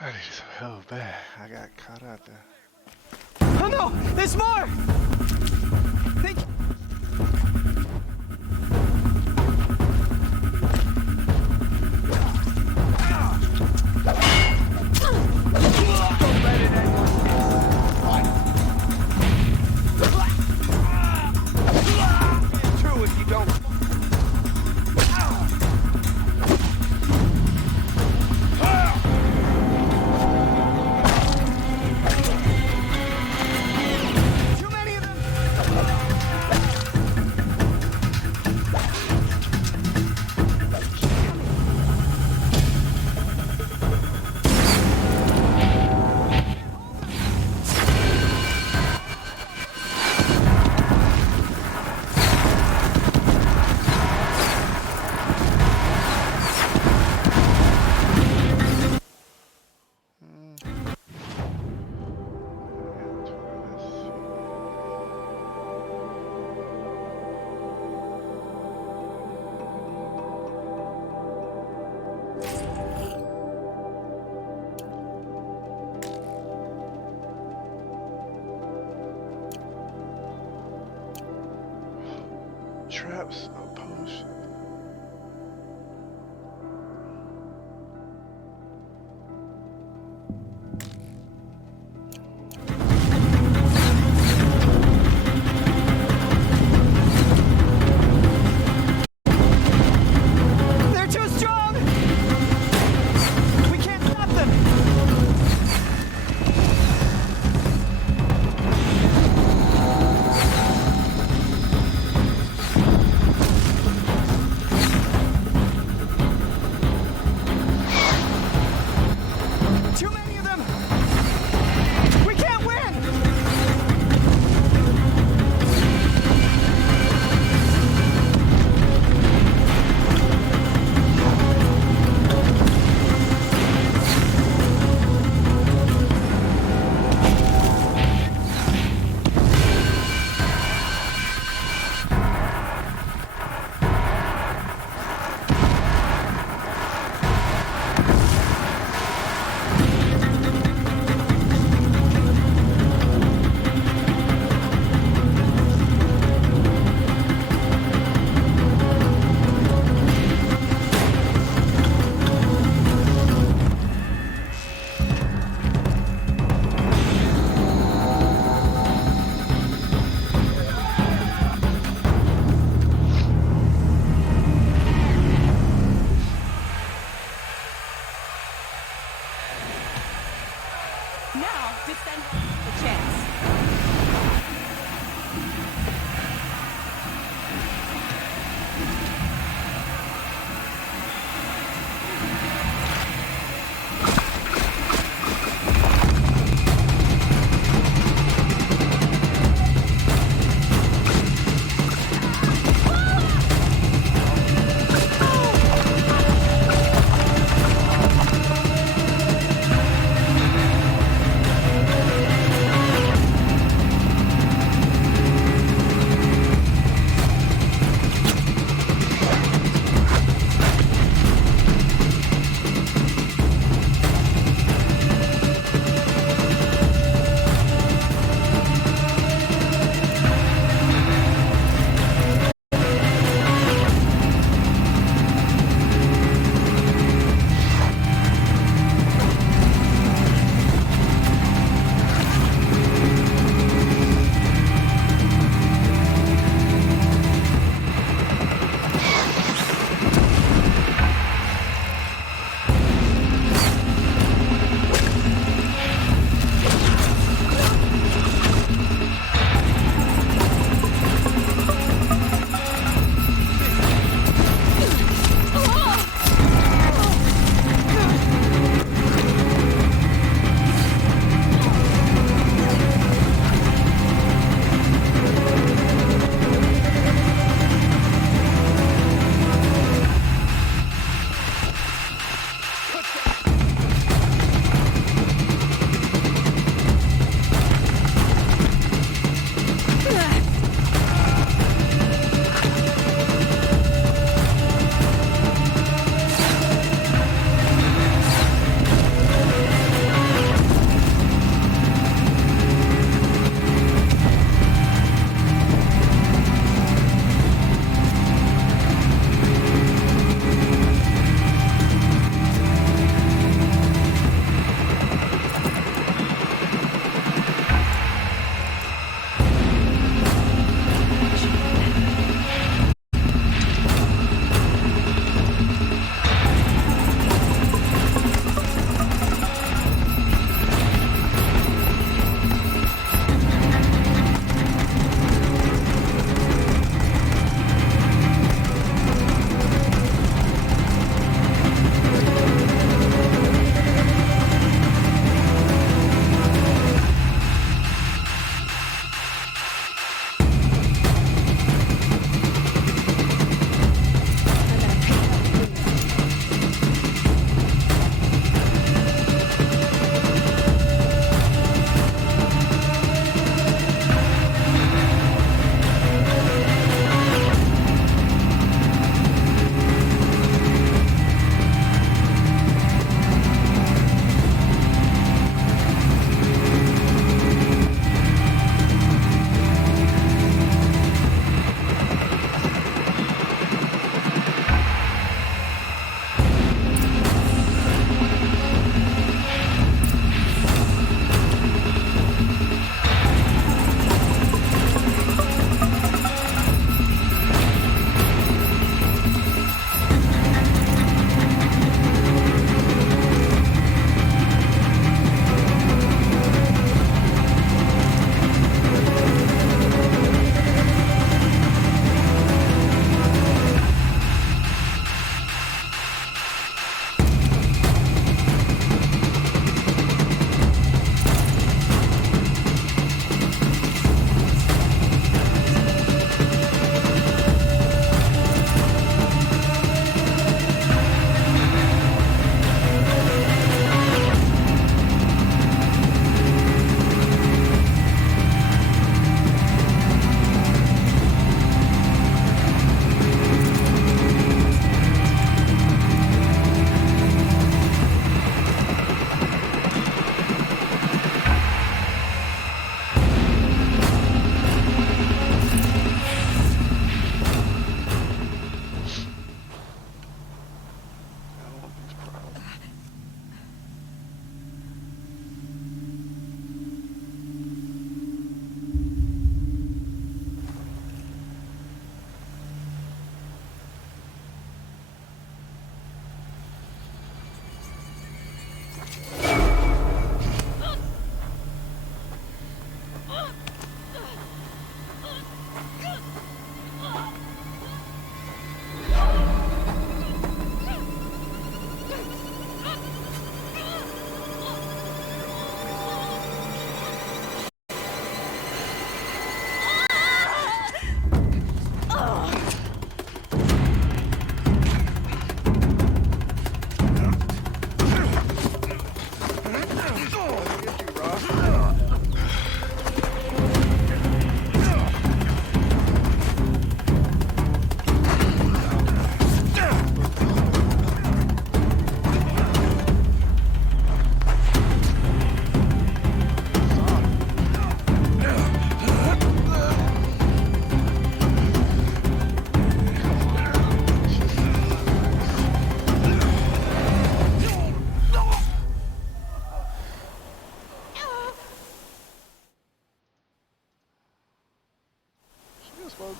I need some help bad. I got caught out there. Oh no! There's more! Thank you. True if you don't. Traps or potion. They're too strong! We can't stop them! Too many of them! We can't win! Now, descend the chance.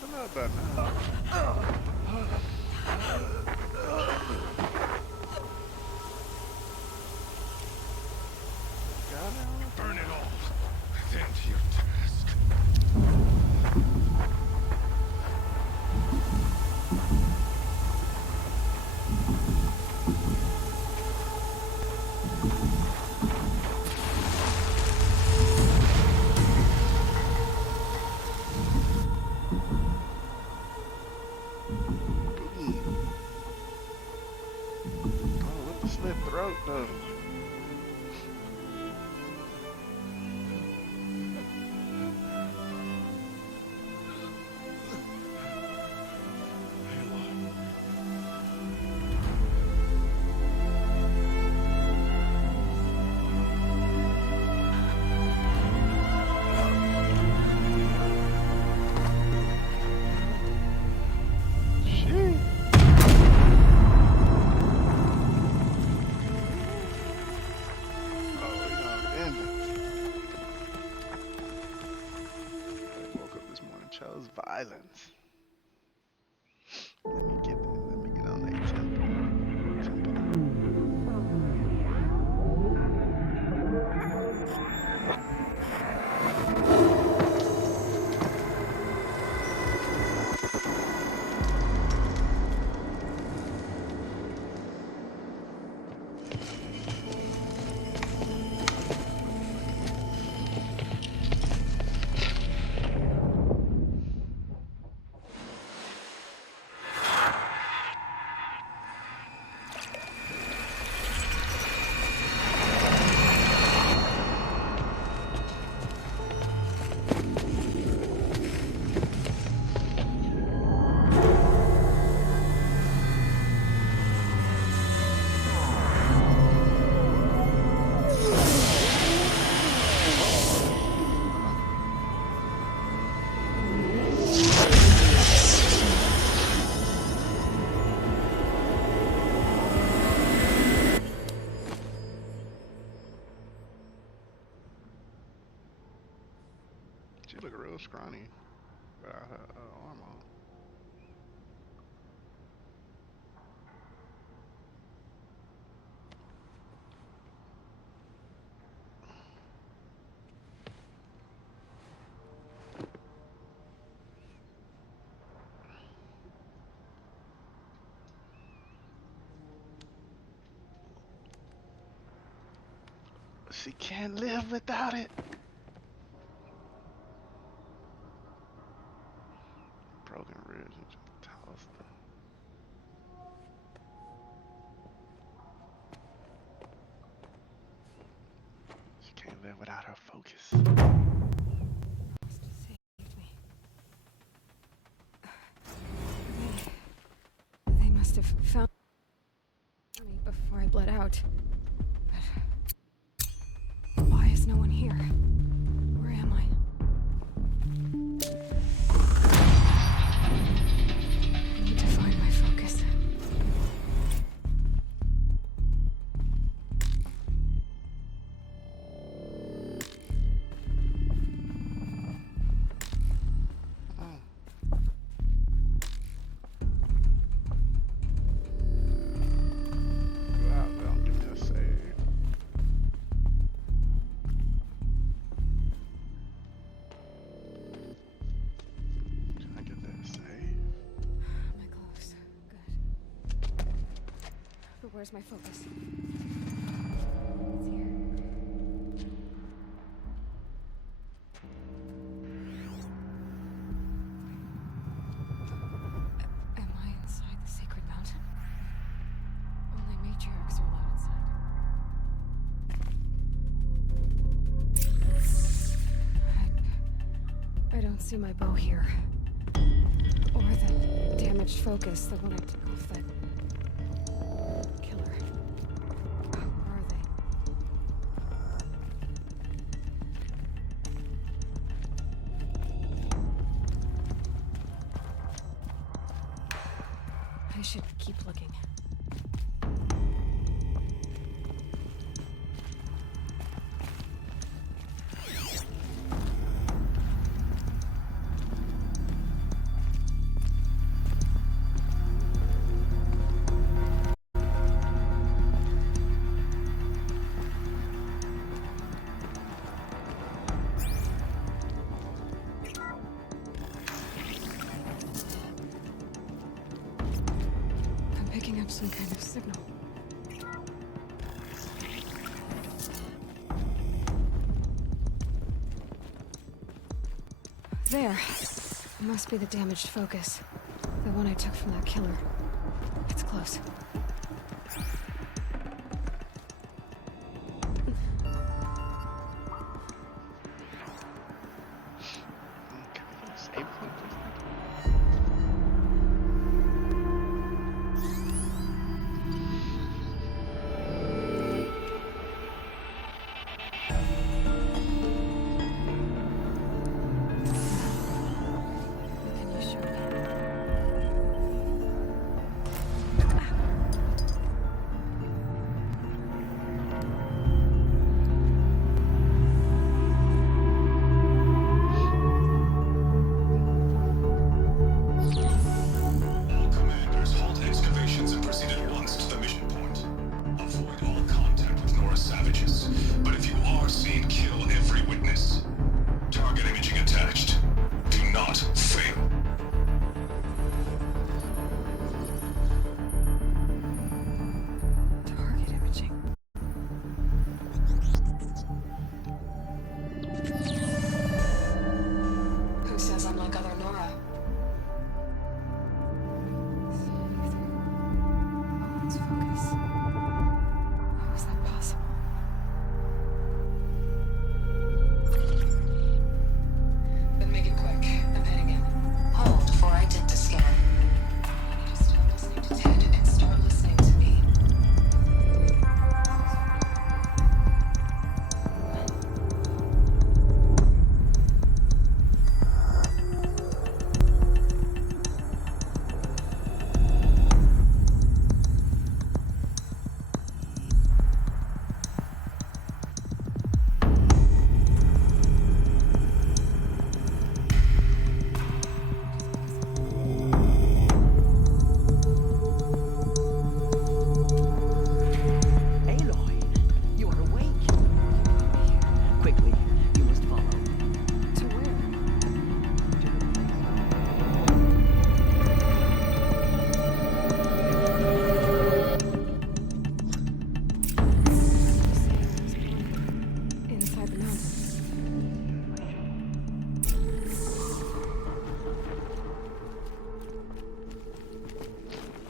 Open up by now. Burn it all. Attend to your task. Oh, with the slit throat though. Chose violence. Let me get on that temple. She look real scrawny without her arm on. She can't live without it. Broken ribs and just tossed them. She can't live without her focus. Must have saved me. They must have found me before I bled out. But why is no one here? Where am I? I need to find my focus. Where's my focus? It's here. Am I inside the sacred mountain? Only matriarchs are allowed inside. I don't see my bow here. Or the damaged focus, the one I took off that I should keep looking. Some kind of signal. There. Must be the damaged focus. The one I took from that killer. It's close.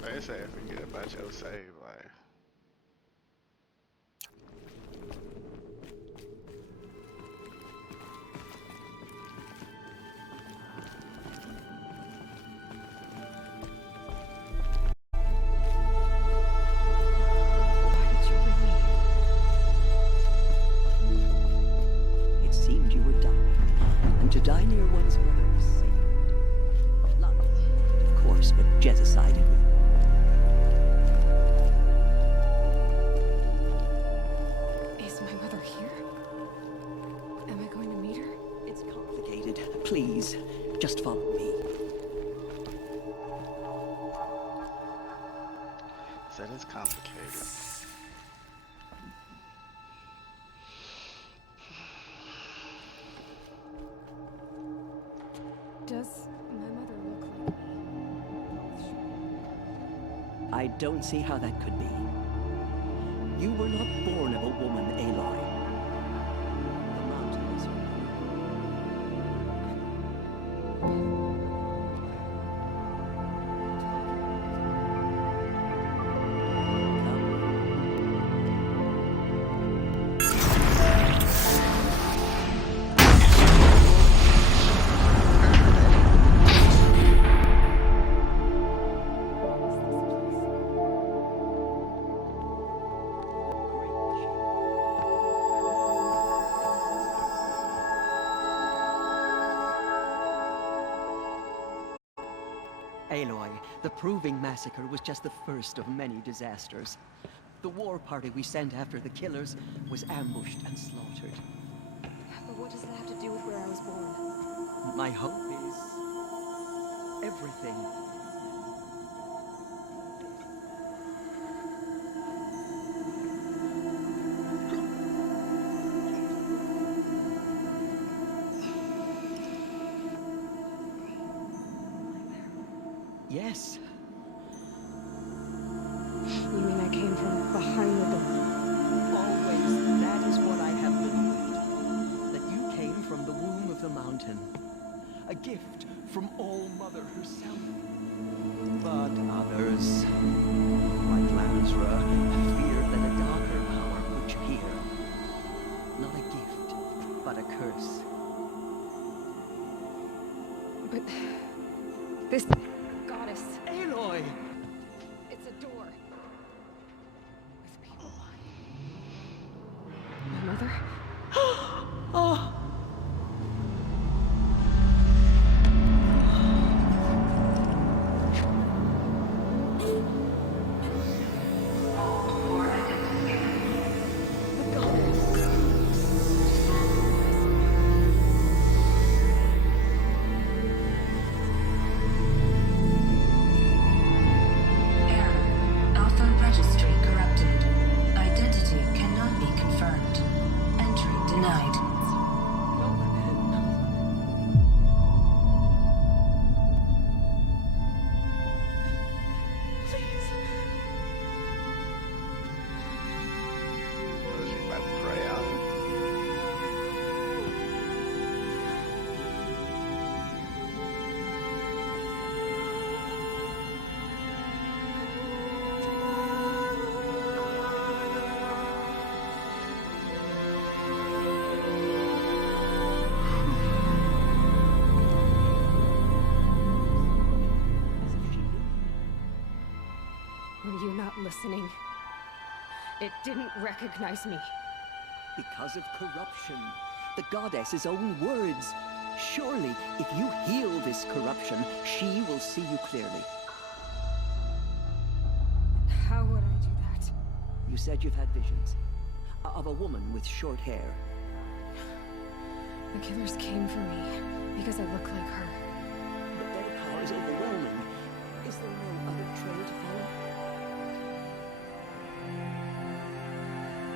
They say forget about your save life. It seemed you were dying, and to die near one's mother was sacred. Not, of course, but Jezza-sided with you. Is my mother here? Am I going to meet her? It's complicated. Please, just follow me. That is complicated. Does my mother look like... I don't see how that could be. You were not born of a woman, Aloy. The mountain is your Aloy, the Proving Massacre was just the first of many disasters. The war party we sent after the killers was ambushed and slaughtered. But what does that have to do with where I was born? My hope is... everything. Yes. gift from All Mother herself. But others, like Lansra, fear that a darker power would appear. Not a gift, but a curse. But this goddess. Aloy! It's a door. With people behind. My mother? Oh! Were you not listening? It didn't recognize me. Because of corruption. The goddess's own words. Surely, if you heal this corruption, she will see you clearly. How would I do that? You said you've had visions. Of a woman with short hair. The killers came for me because I look like her. But their power is overwhelming. Is there no other trail to follow?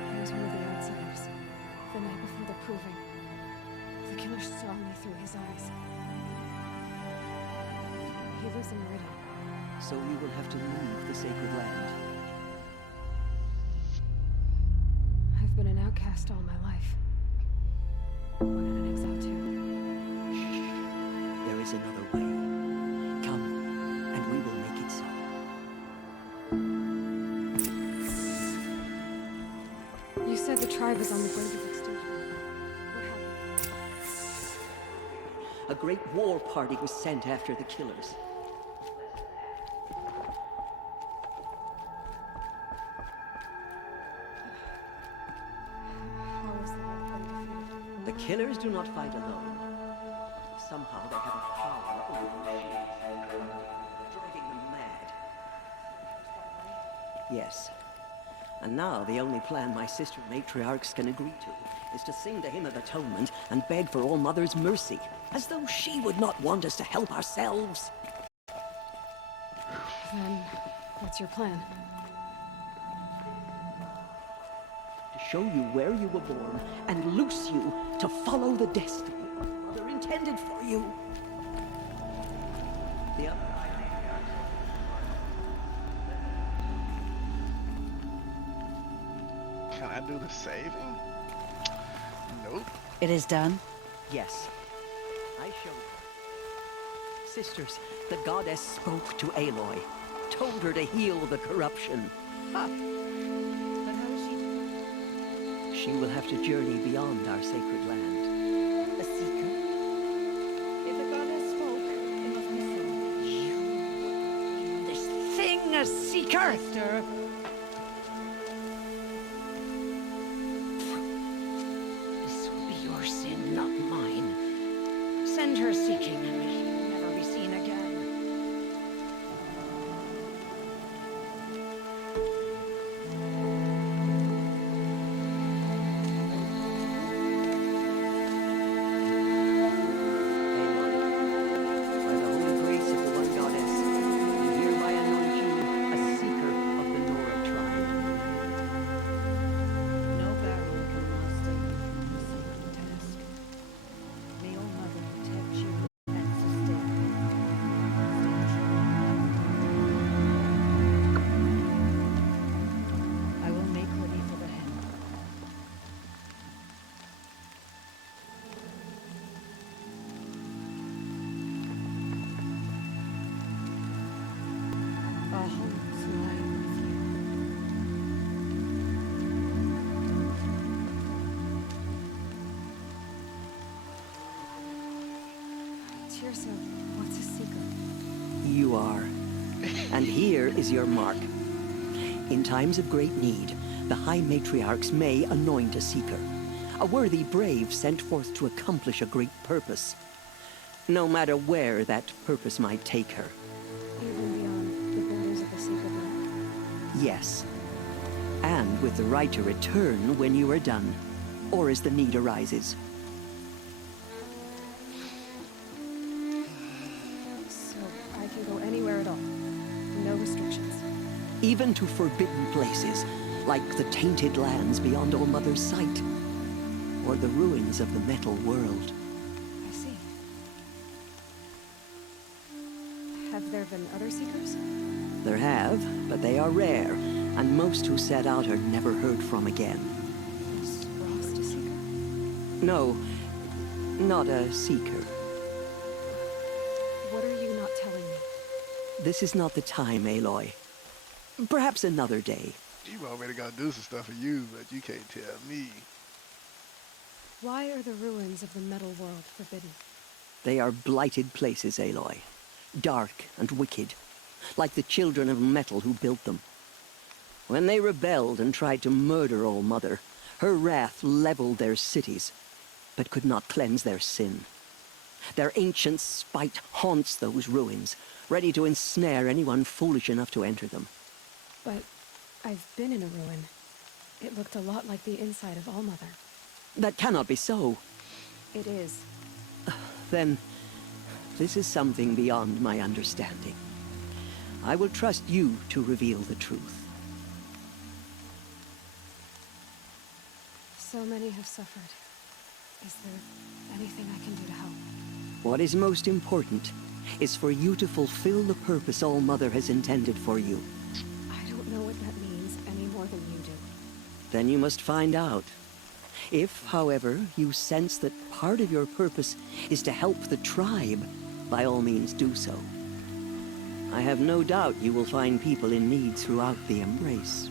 He was one of the outsiders. The night before the proving. The killer saw me through his eyes. He lives in Meridian. So you will have to leave the sacred land. I've been an outcast all my life. Why not an exile too? There is another way. Come, and we will make it so. You said the tribe is on the brink of extinction. What happened? A great war party was sent after the killers. How was the war party defeated? The killers do not fight alone. Somehow they have a power over the machines, driving them mad. Yes. And now the only plan my sister matriarchs can agree to is to sing the Hymn of Atonement and beg for All Mother's mercy, as though she would not want us to help ourselves. Then, what's your plan? To show you where you were born and loose you to follow the destiny Mother intended for you. The other Can I do the saving? Nope. It is done? Yes. I showed her. Sisters, the goddess spoke to Aloy, told her to heal the corruption. Ha! But how is she doing? She will have to journey beyond our sacred land. A seeker? If the goddess spoke, it must be so. This thing, a seeker! Sister. This will be your sin, not mine. Send her seeking, and may she never be seen again. By the holy grace of the one goddess, we hereby anoint you a seeker of the Nora Teersa, what's a seeker? You are. And here is your mark. In times of great need, the High Matriarchs may anoint a seeker, a worthy brave sent forth to accomplish a great purpose, no matter where that purpose might take her. Even beyond the borders of the Sacred Land? Yes. And with the right to return when you are done, or as the need arises. So I can go anywhere at all? No restrictions? Even to forbidden places, like the tainted lands beyond All Mother's sight, or the ruins of the metal world. I see. Have there been other seekers? There have, but they are rare, and most who set out are never heard from again. Is Rost a seeker? No, not a seeker. What are you not telling me? This is not the time, Aloy. Perhaps another day. You already gotta do some stuff for you, but you can't tell me. Why are the ruins of the metal world forbidden? They are blighted places, Aloy. Dark and wicked, like the children of metal who built them. When they rebelled and tried to murder All Mother, her wrath leveled their cities, but could not cleanse their sin. Their ancient spite haunts those ruins, ready to ensnare anyone foolish enough to enter them. But I've been in a ruin. It looked a lot like the inside of All Mother. That cannot be so. It is. Then, this is something beyond my understanding. I will trust you to reveal the truth. So many have suffered. Is there anything I can do to help? What is most important is for you to fulfill the purpose All Mother has intended for you. I don't know what that means any more than you do. Then you must find out. If, however, you sense that part of your purpose is to help the tribe, by all means do so. I have no doubt you will find people in need throughout the Embrace.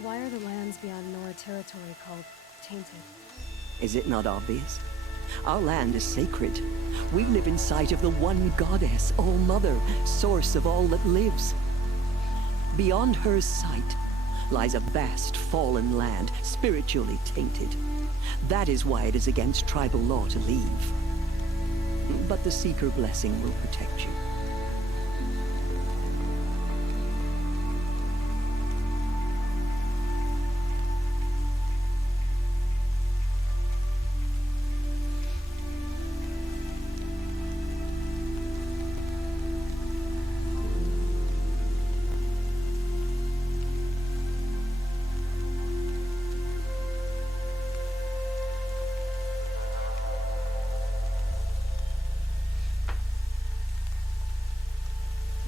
Why are the lands beyond Nora territory called tainted? Is it not obvious? Our land is sacred. We live in sight of the one goddess, All Mother, source of all that lives. Beyond her sight lies a vast fallen land, spiritually tainted. That is why it is against tribal law to leave. But the Seeker blessing will protect you.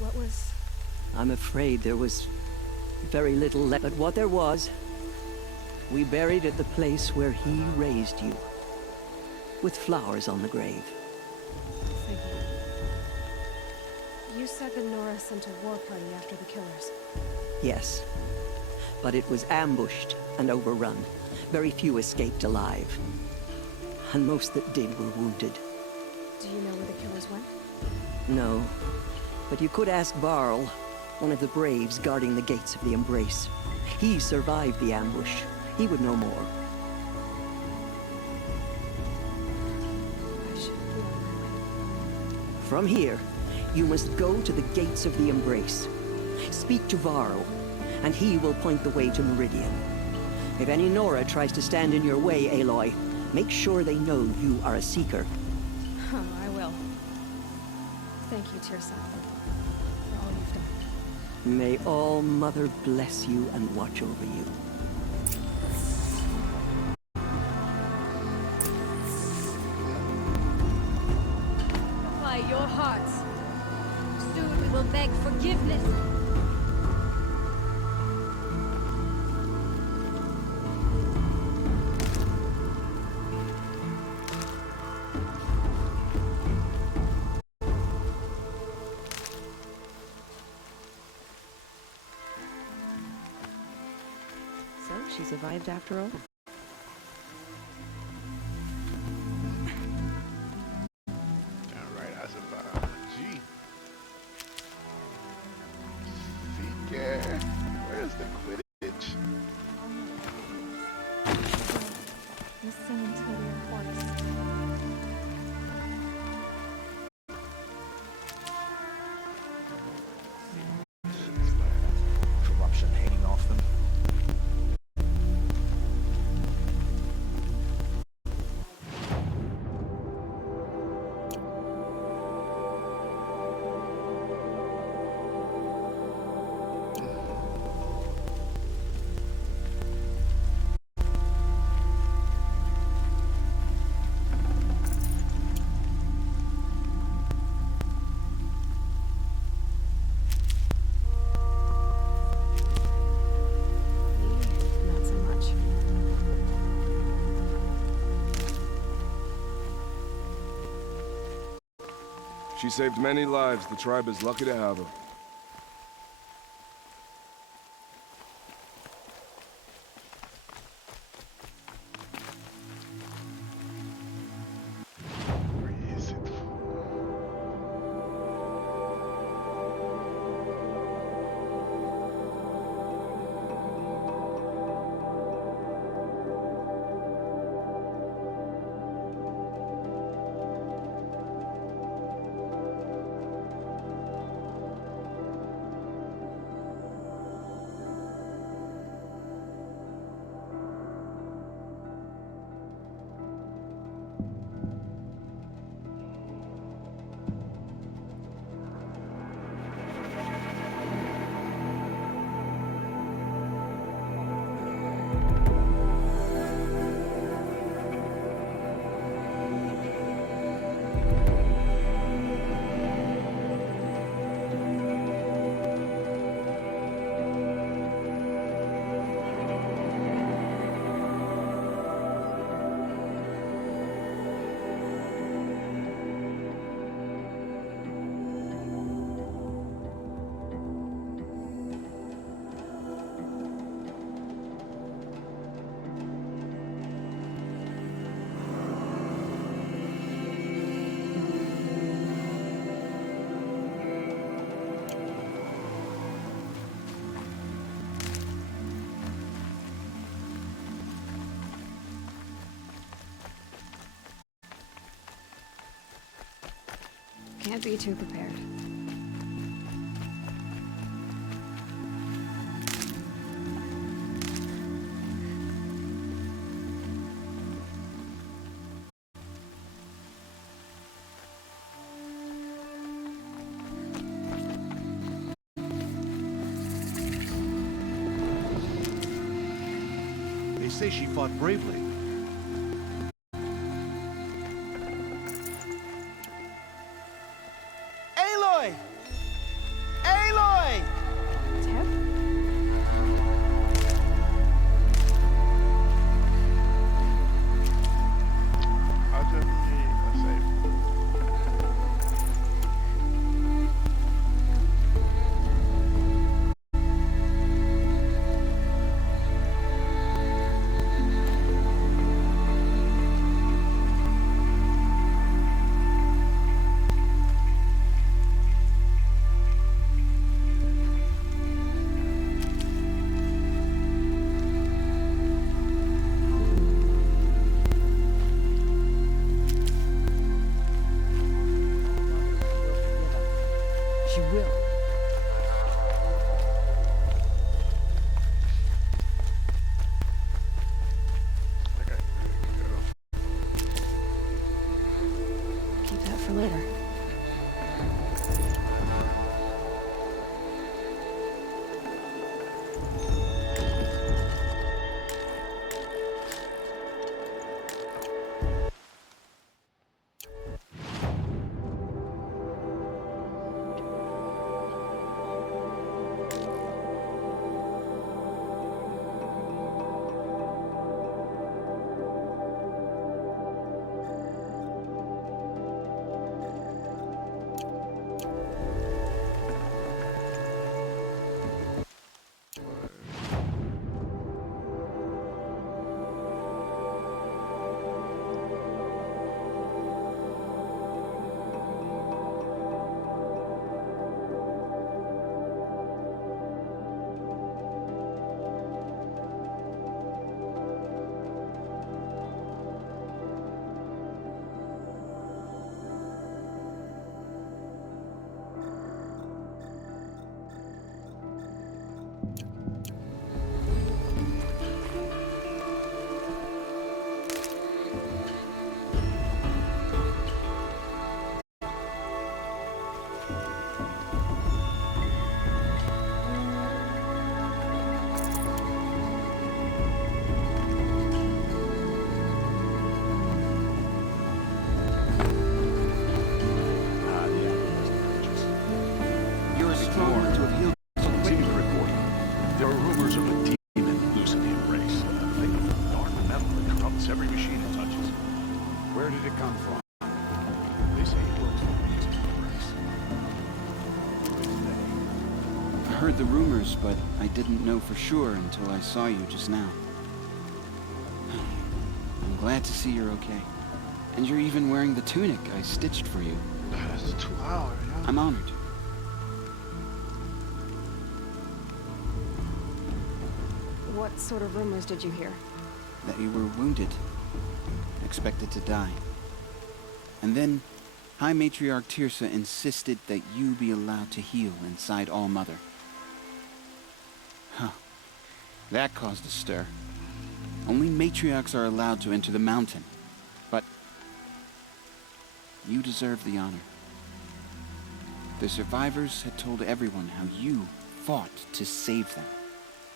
What was... I'm afraid there was very little left, but what there was, we buried at the place where he raised you, with flowers on the grave. Thank you. You said that Nora sent a war party after the killers. Yes, but it was ambushed and overrun. Very few escaped alive, and most that did were wounded. Do you know where the killers went? No, but you could ask Varl, one of the braves guarding the gates of the Embrace. He survived the ambush. He would know more. I should be on my way. From here, you must go to the gates of the Embrace. Speak to Varl, and he will point the way to Meridian. If any Nora tries to stand in your way, Aloy, make sure they know you are a Seeker. Oh, I will. Thank you, Teersa, for all you've done. May All Mother bless you and watch over you. Quiet your hearts. Soon we will beg forgiveness. So, she survived after all? She saved many lives. The tribe is lucky to have her. Can't be too prepared. They say she fought bravely. Aloy! Aloy! Teb? I'll definitely save. She will. Keep that for later. Every machine it touches. Where did it come from? They say it works for reasons. heard the rumors, but I didn't know for sure until I saw you just now. I'm glad to see you're okay. And you're even wearing the tunic I stitched for you. This is 2 hours, yeah. I'm honored. What sort of rumors did you hear? That you were wounded. Expected to die. And then, High Matriarch Teersa insisted that you be allowed to heal inside All-Mother. Huh. That caused a stir. Only matriarchs are allowed to enter the mountain. But you deserve the honor. The survivors had told everyone how you fought to save them.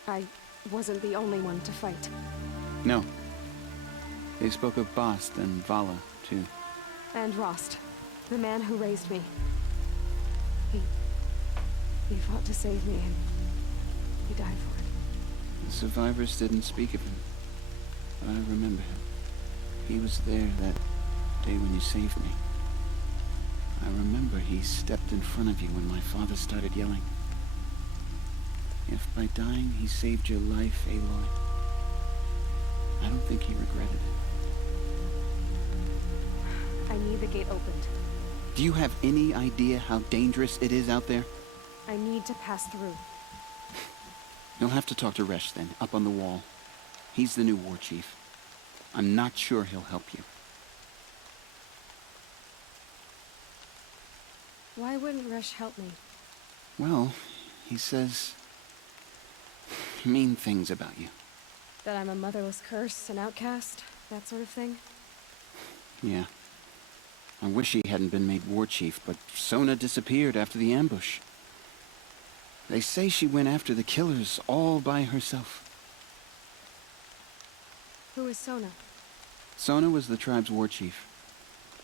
I wasn't the only one to fight. No. They spoke of Bast and Vala, too. And Rost, the man who raised me. He fought to save me, and he died for it. The survivors didn't speak of him, but I remember him. He was there that day when you saved me. I remember he stepped in front of you when my father started yelling. If by dying he saved your life, Aloy, I don't think he regretted it. I need the gate opened. Do you have any idea how dangerous it is out there? I need to pass through. You'll have to talk to Resh then, up on the wall. He's the new war chief. I'm not sure he'll help you. Why wouldn't Resh help me? Well, he says mean things about you. That I'm a motherless curse, an outcast, that sort of thing? Yeah. I wish he hadn't been made war chief, but Sona disappeared after the ambush. They say she went after the killers all by herself. Who is Sona? Sona was the tribe's war chief,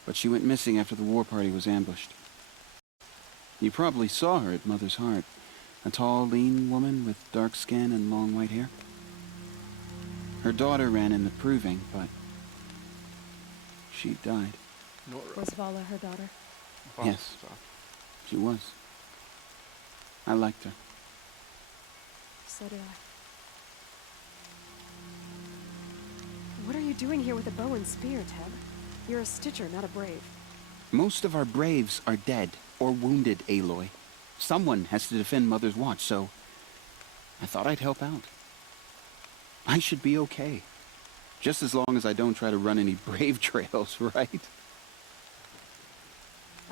but she went missing after the war party was ambushed. You probably saw her at Mother's Heart. A tall, lean woman with dark skin and long white hair. Her daughter ran in the proving, but she died. Was Vala her daughter? Yes, she was. I liked her. So did I. What are you doing here with a bow and spear, Teb? You're a Stitcher, not a Brave. Most of our Braves are dead or wounded, Aloy. Someone has to defend Mother's Watch, so I thought I'd help out. I should be okay. Just as long as I don't try to run any Brave trails, right?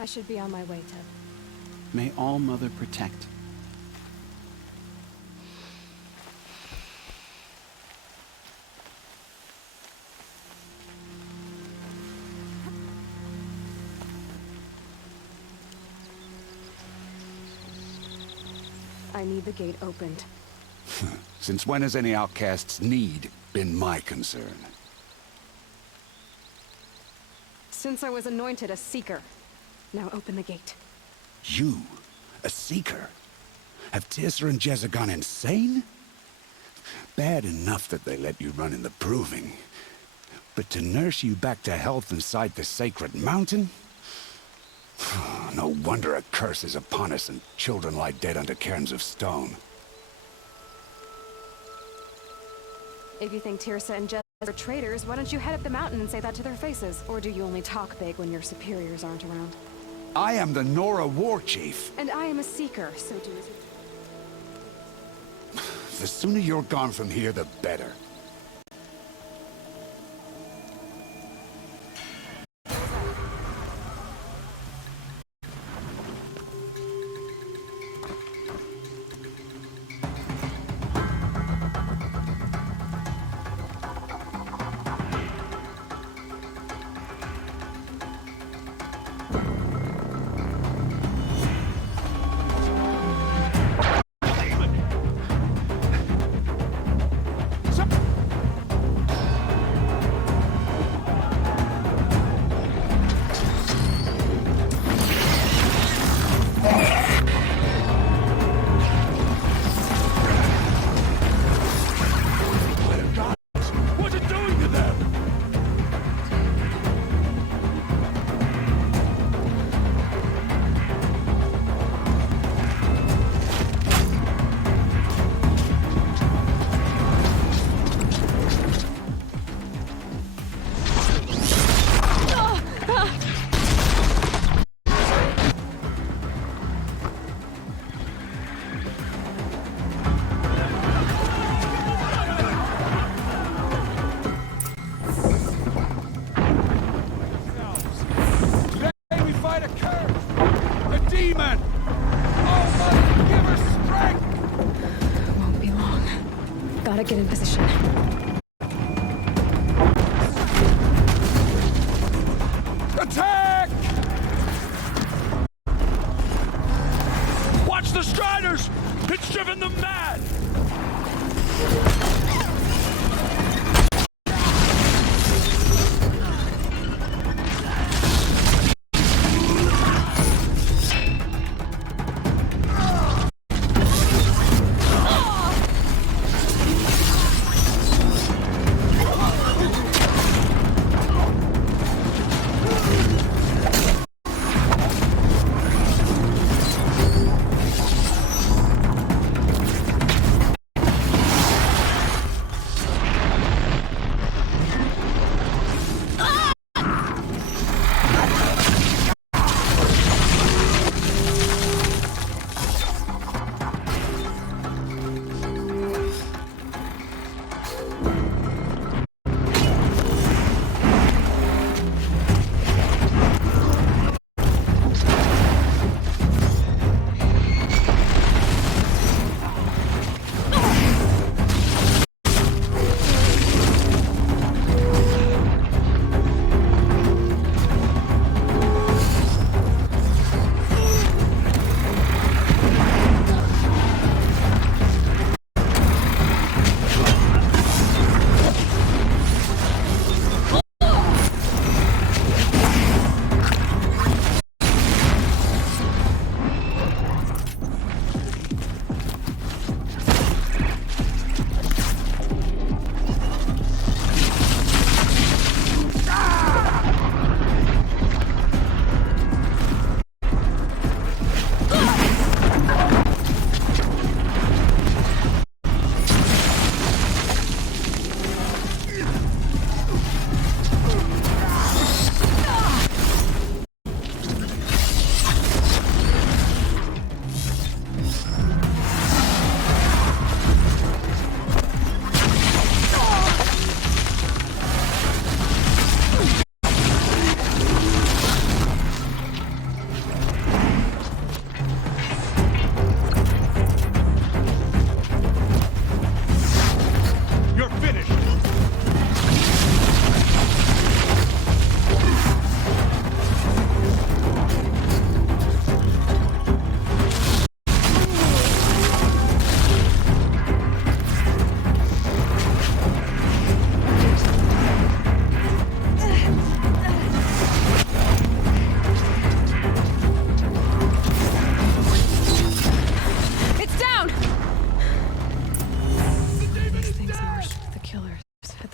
I should be on my way, Teb. May All-Mother protect. I need the gate opened. Since when has any outcast's need been my concern? Since I was anointed a Seeker. Now open the gate. You? A Seeker? Have Teersa and Jezza gone insane? Bad enough that they let you run in the proving. But to nurse you back to health inside the sacred mountain? No wonder a curse is upon us and children lie dead under cairns of stone. If you think Teersa and Jezza are traitors, why don't you head up the mountain and say that to their faces? Or do you only talk big when your superiors aren't around? I am the Nora War Chief. And I am a Seeker, so do as you... The sooner you're gone from here, the better.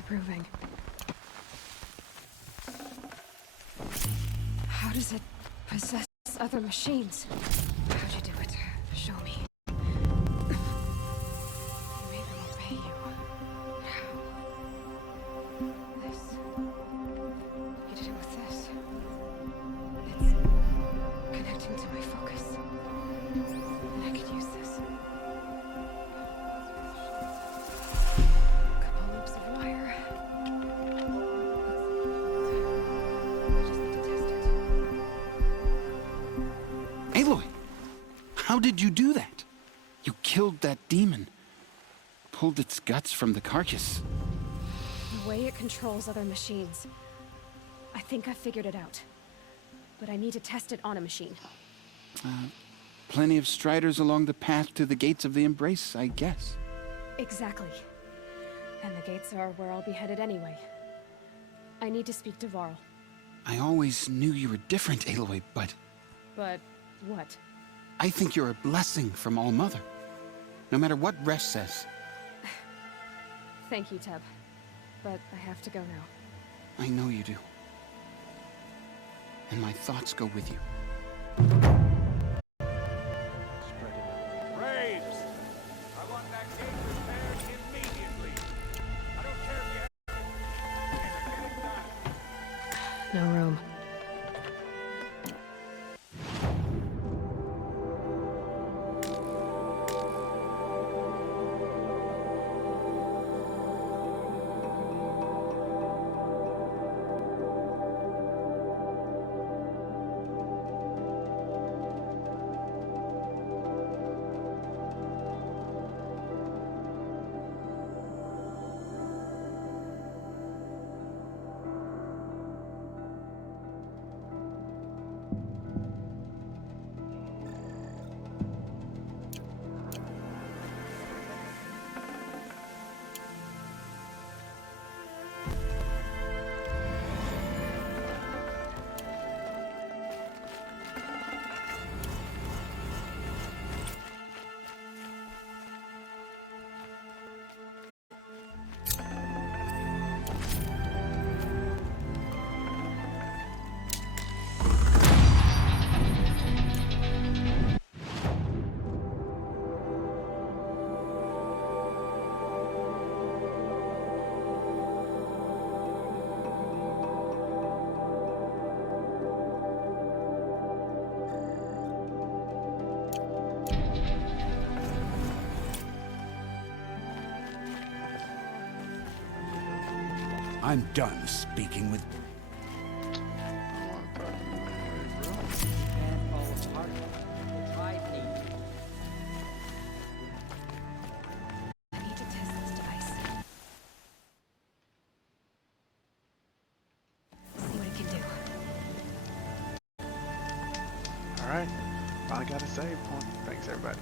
disapproving. How does it possess other machines? How'd you do it? Show me. Maybe I'll pay you. How? This. You did it with this. It's connecting to my focus. And I could use this. Couple loops of wire. I just need to test it. Aloy! How did you do that? You killed that demon. Pulled its guts from the carcass. The way it controls other machines. I think I figured it out. But I need to test it on a machine. Plenty of striders along the path to the gates of the Embrace, I guess. Exactly. And the gates are where I'll be headed anyway. I need to speak to Varl. I always knew you were different, Aloy, but But what? I think you're a blessing from All-Mother. No matter what Resh says. Thank you, Teb. But I have to go now. I know you do. And my thoughts go with you. Braves! I want that gate repaired immediately. I don't care if you No room. I'm done speaking with... I need to test this device. See what it can do. Alright. All I gotta say, thanks everybody.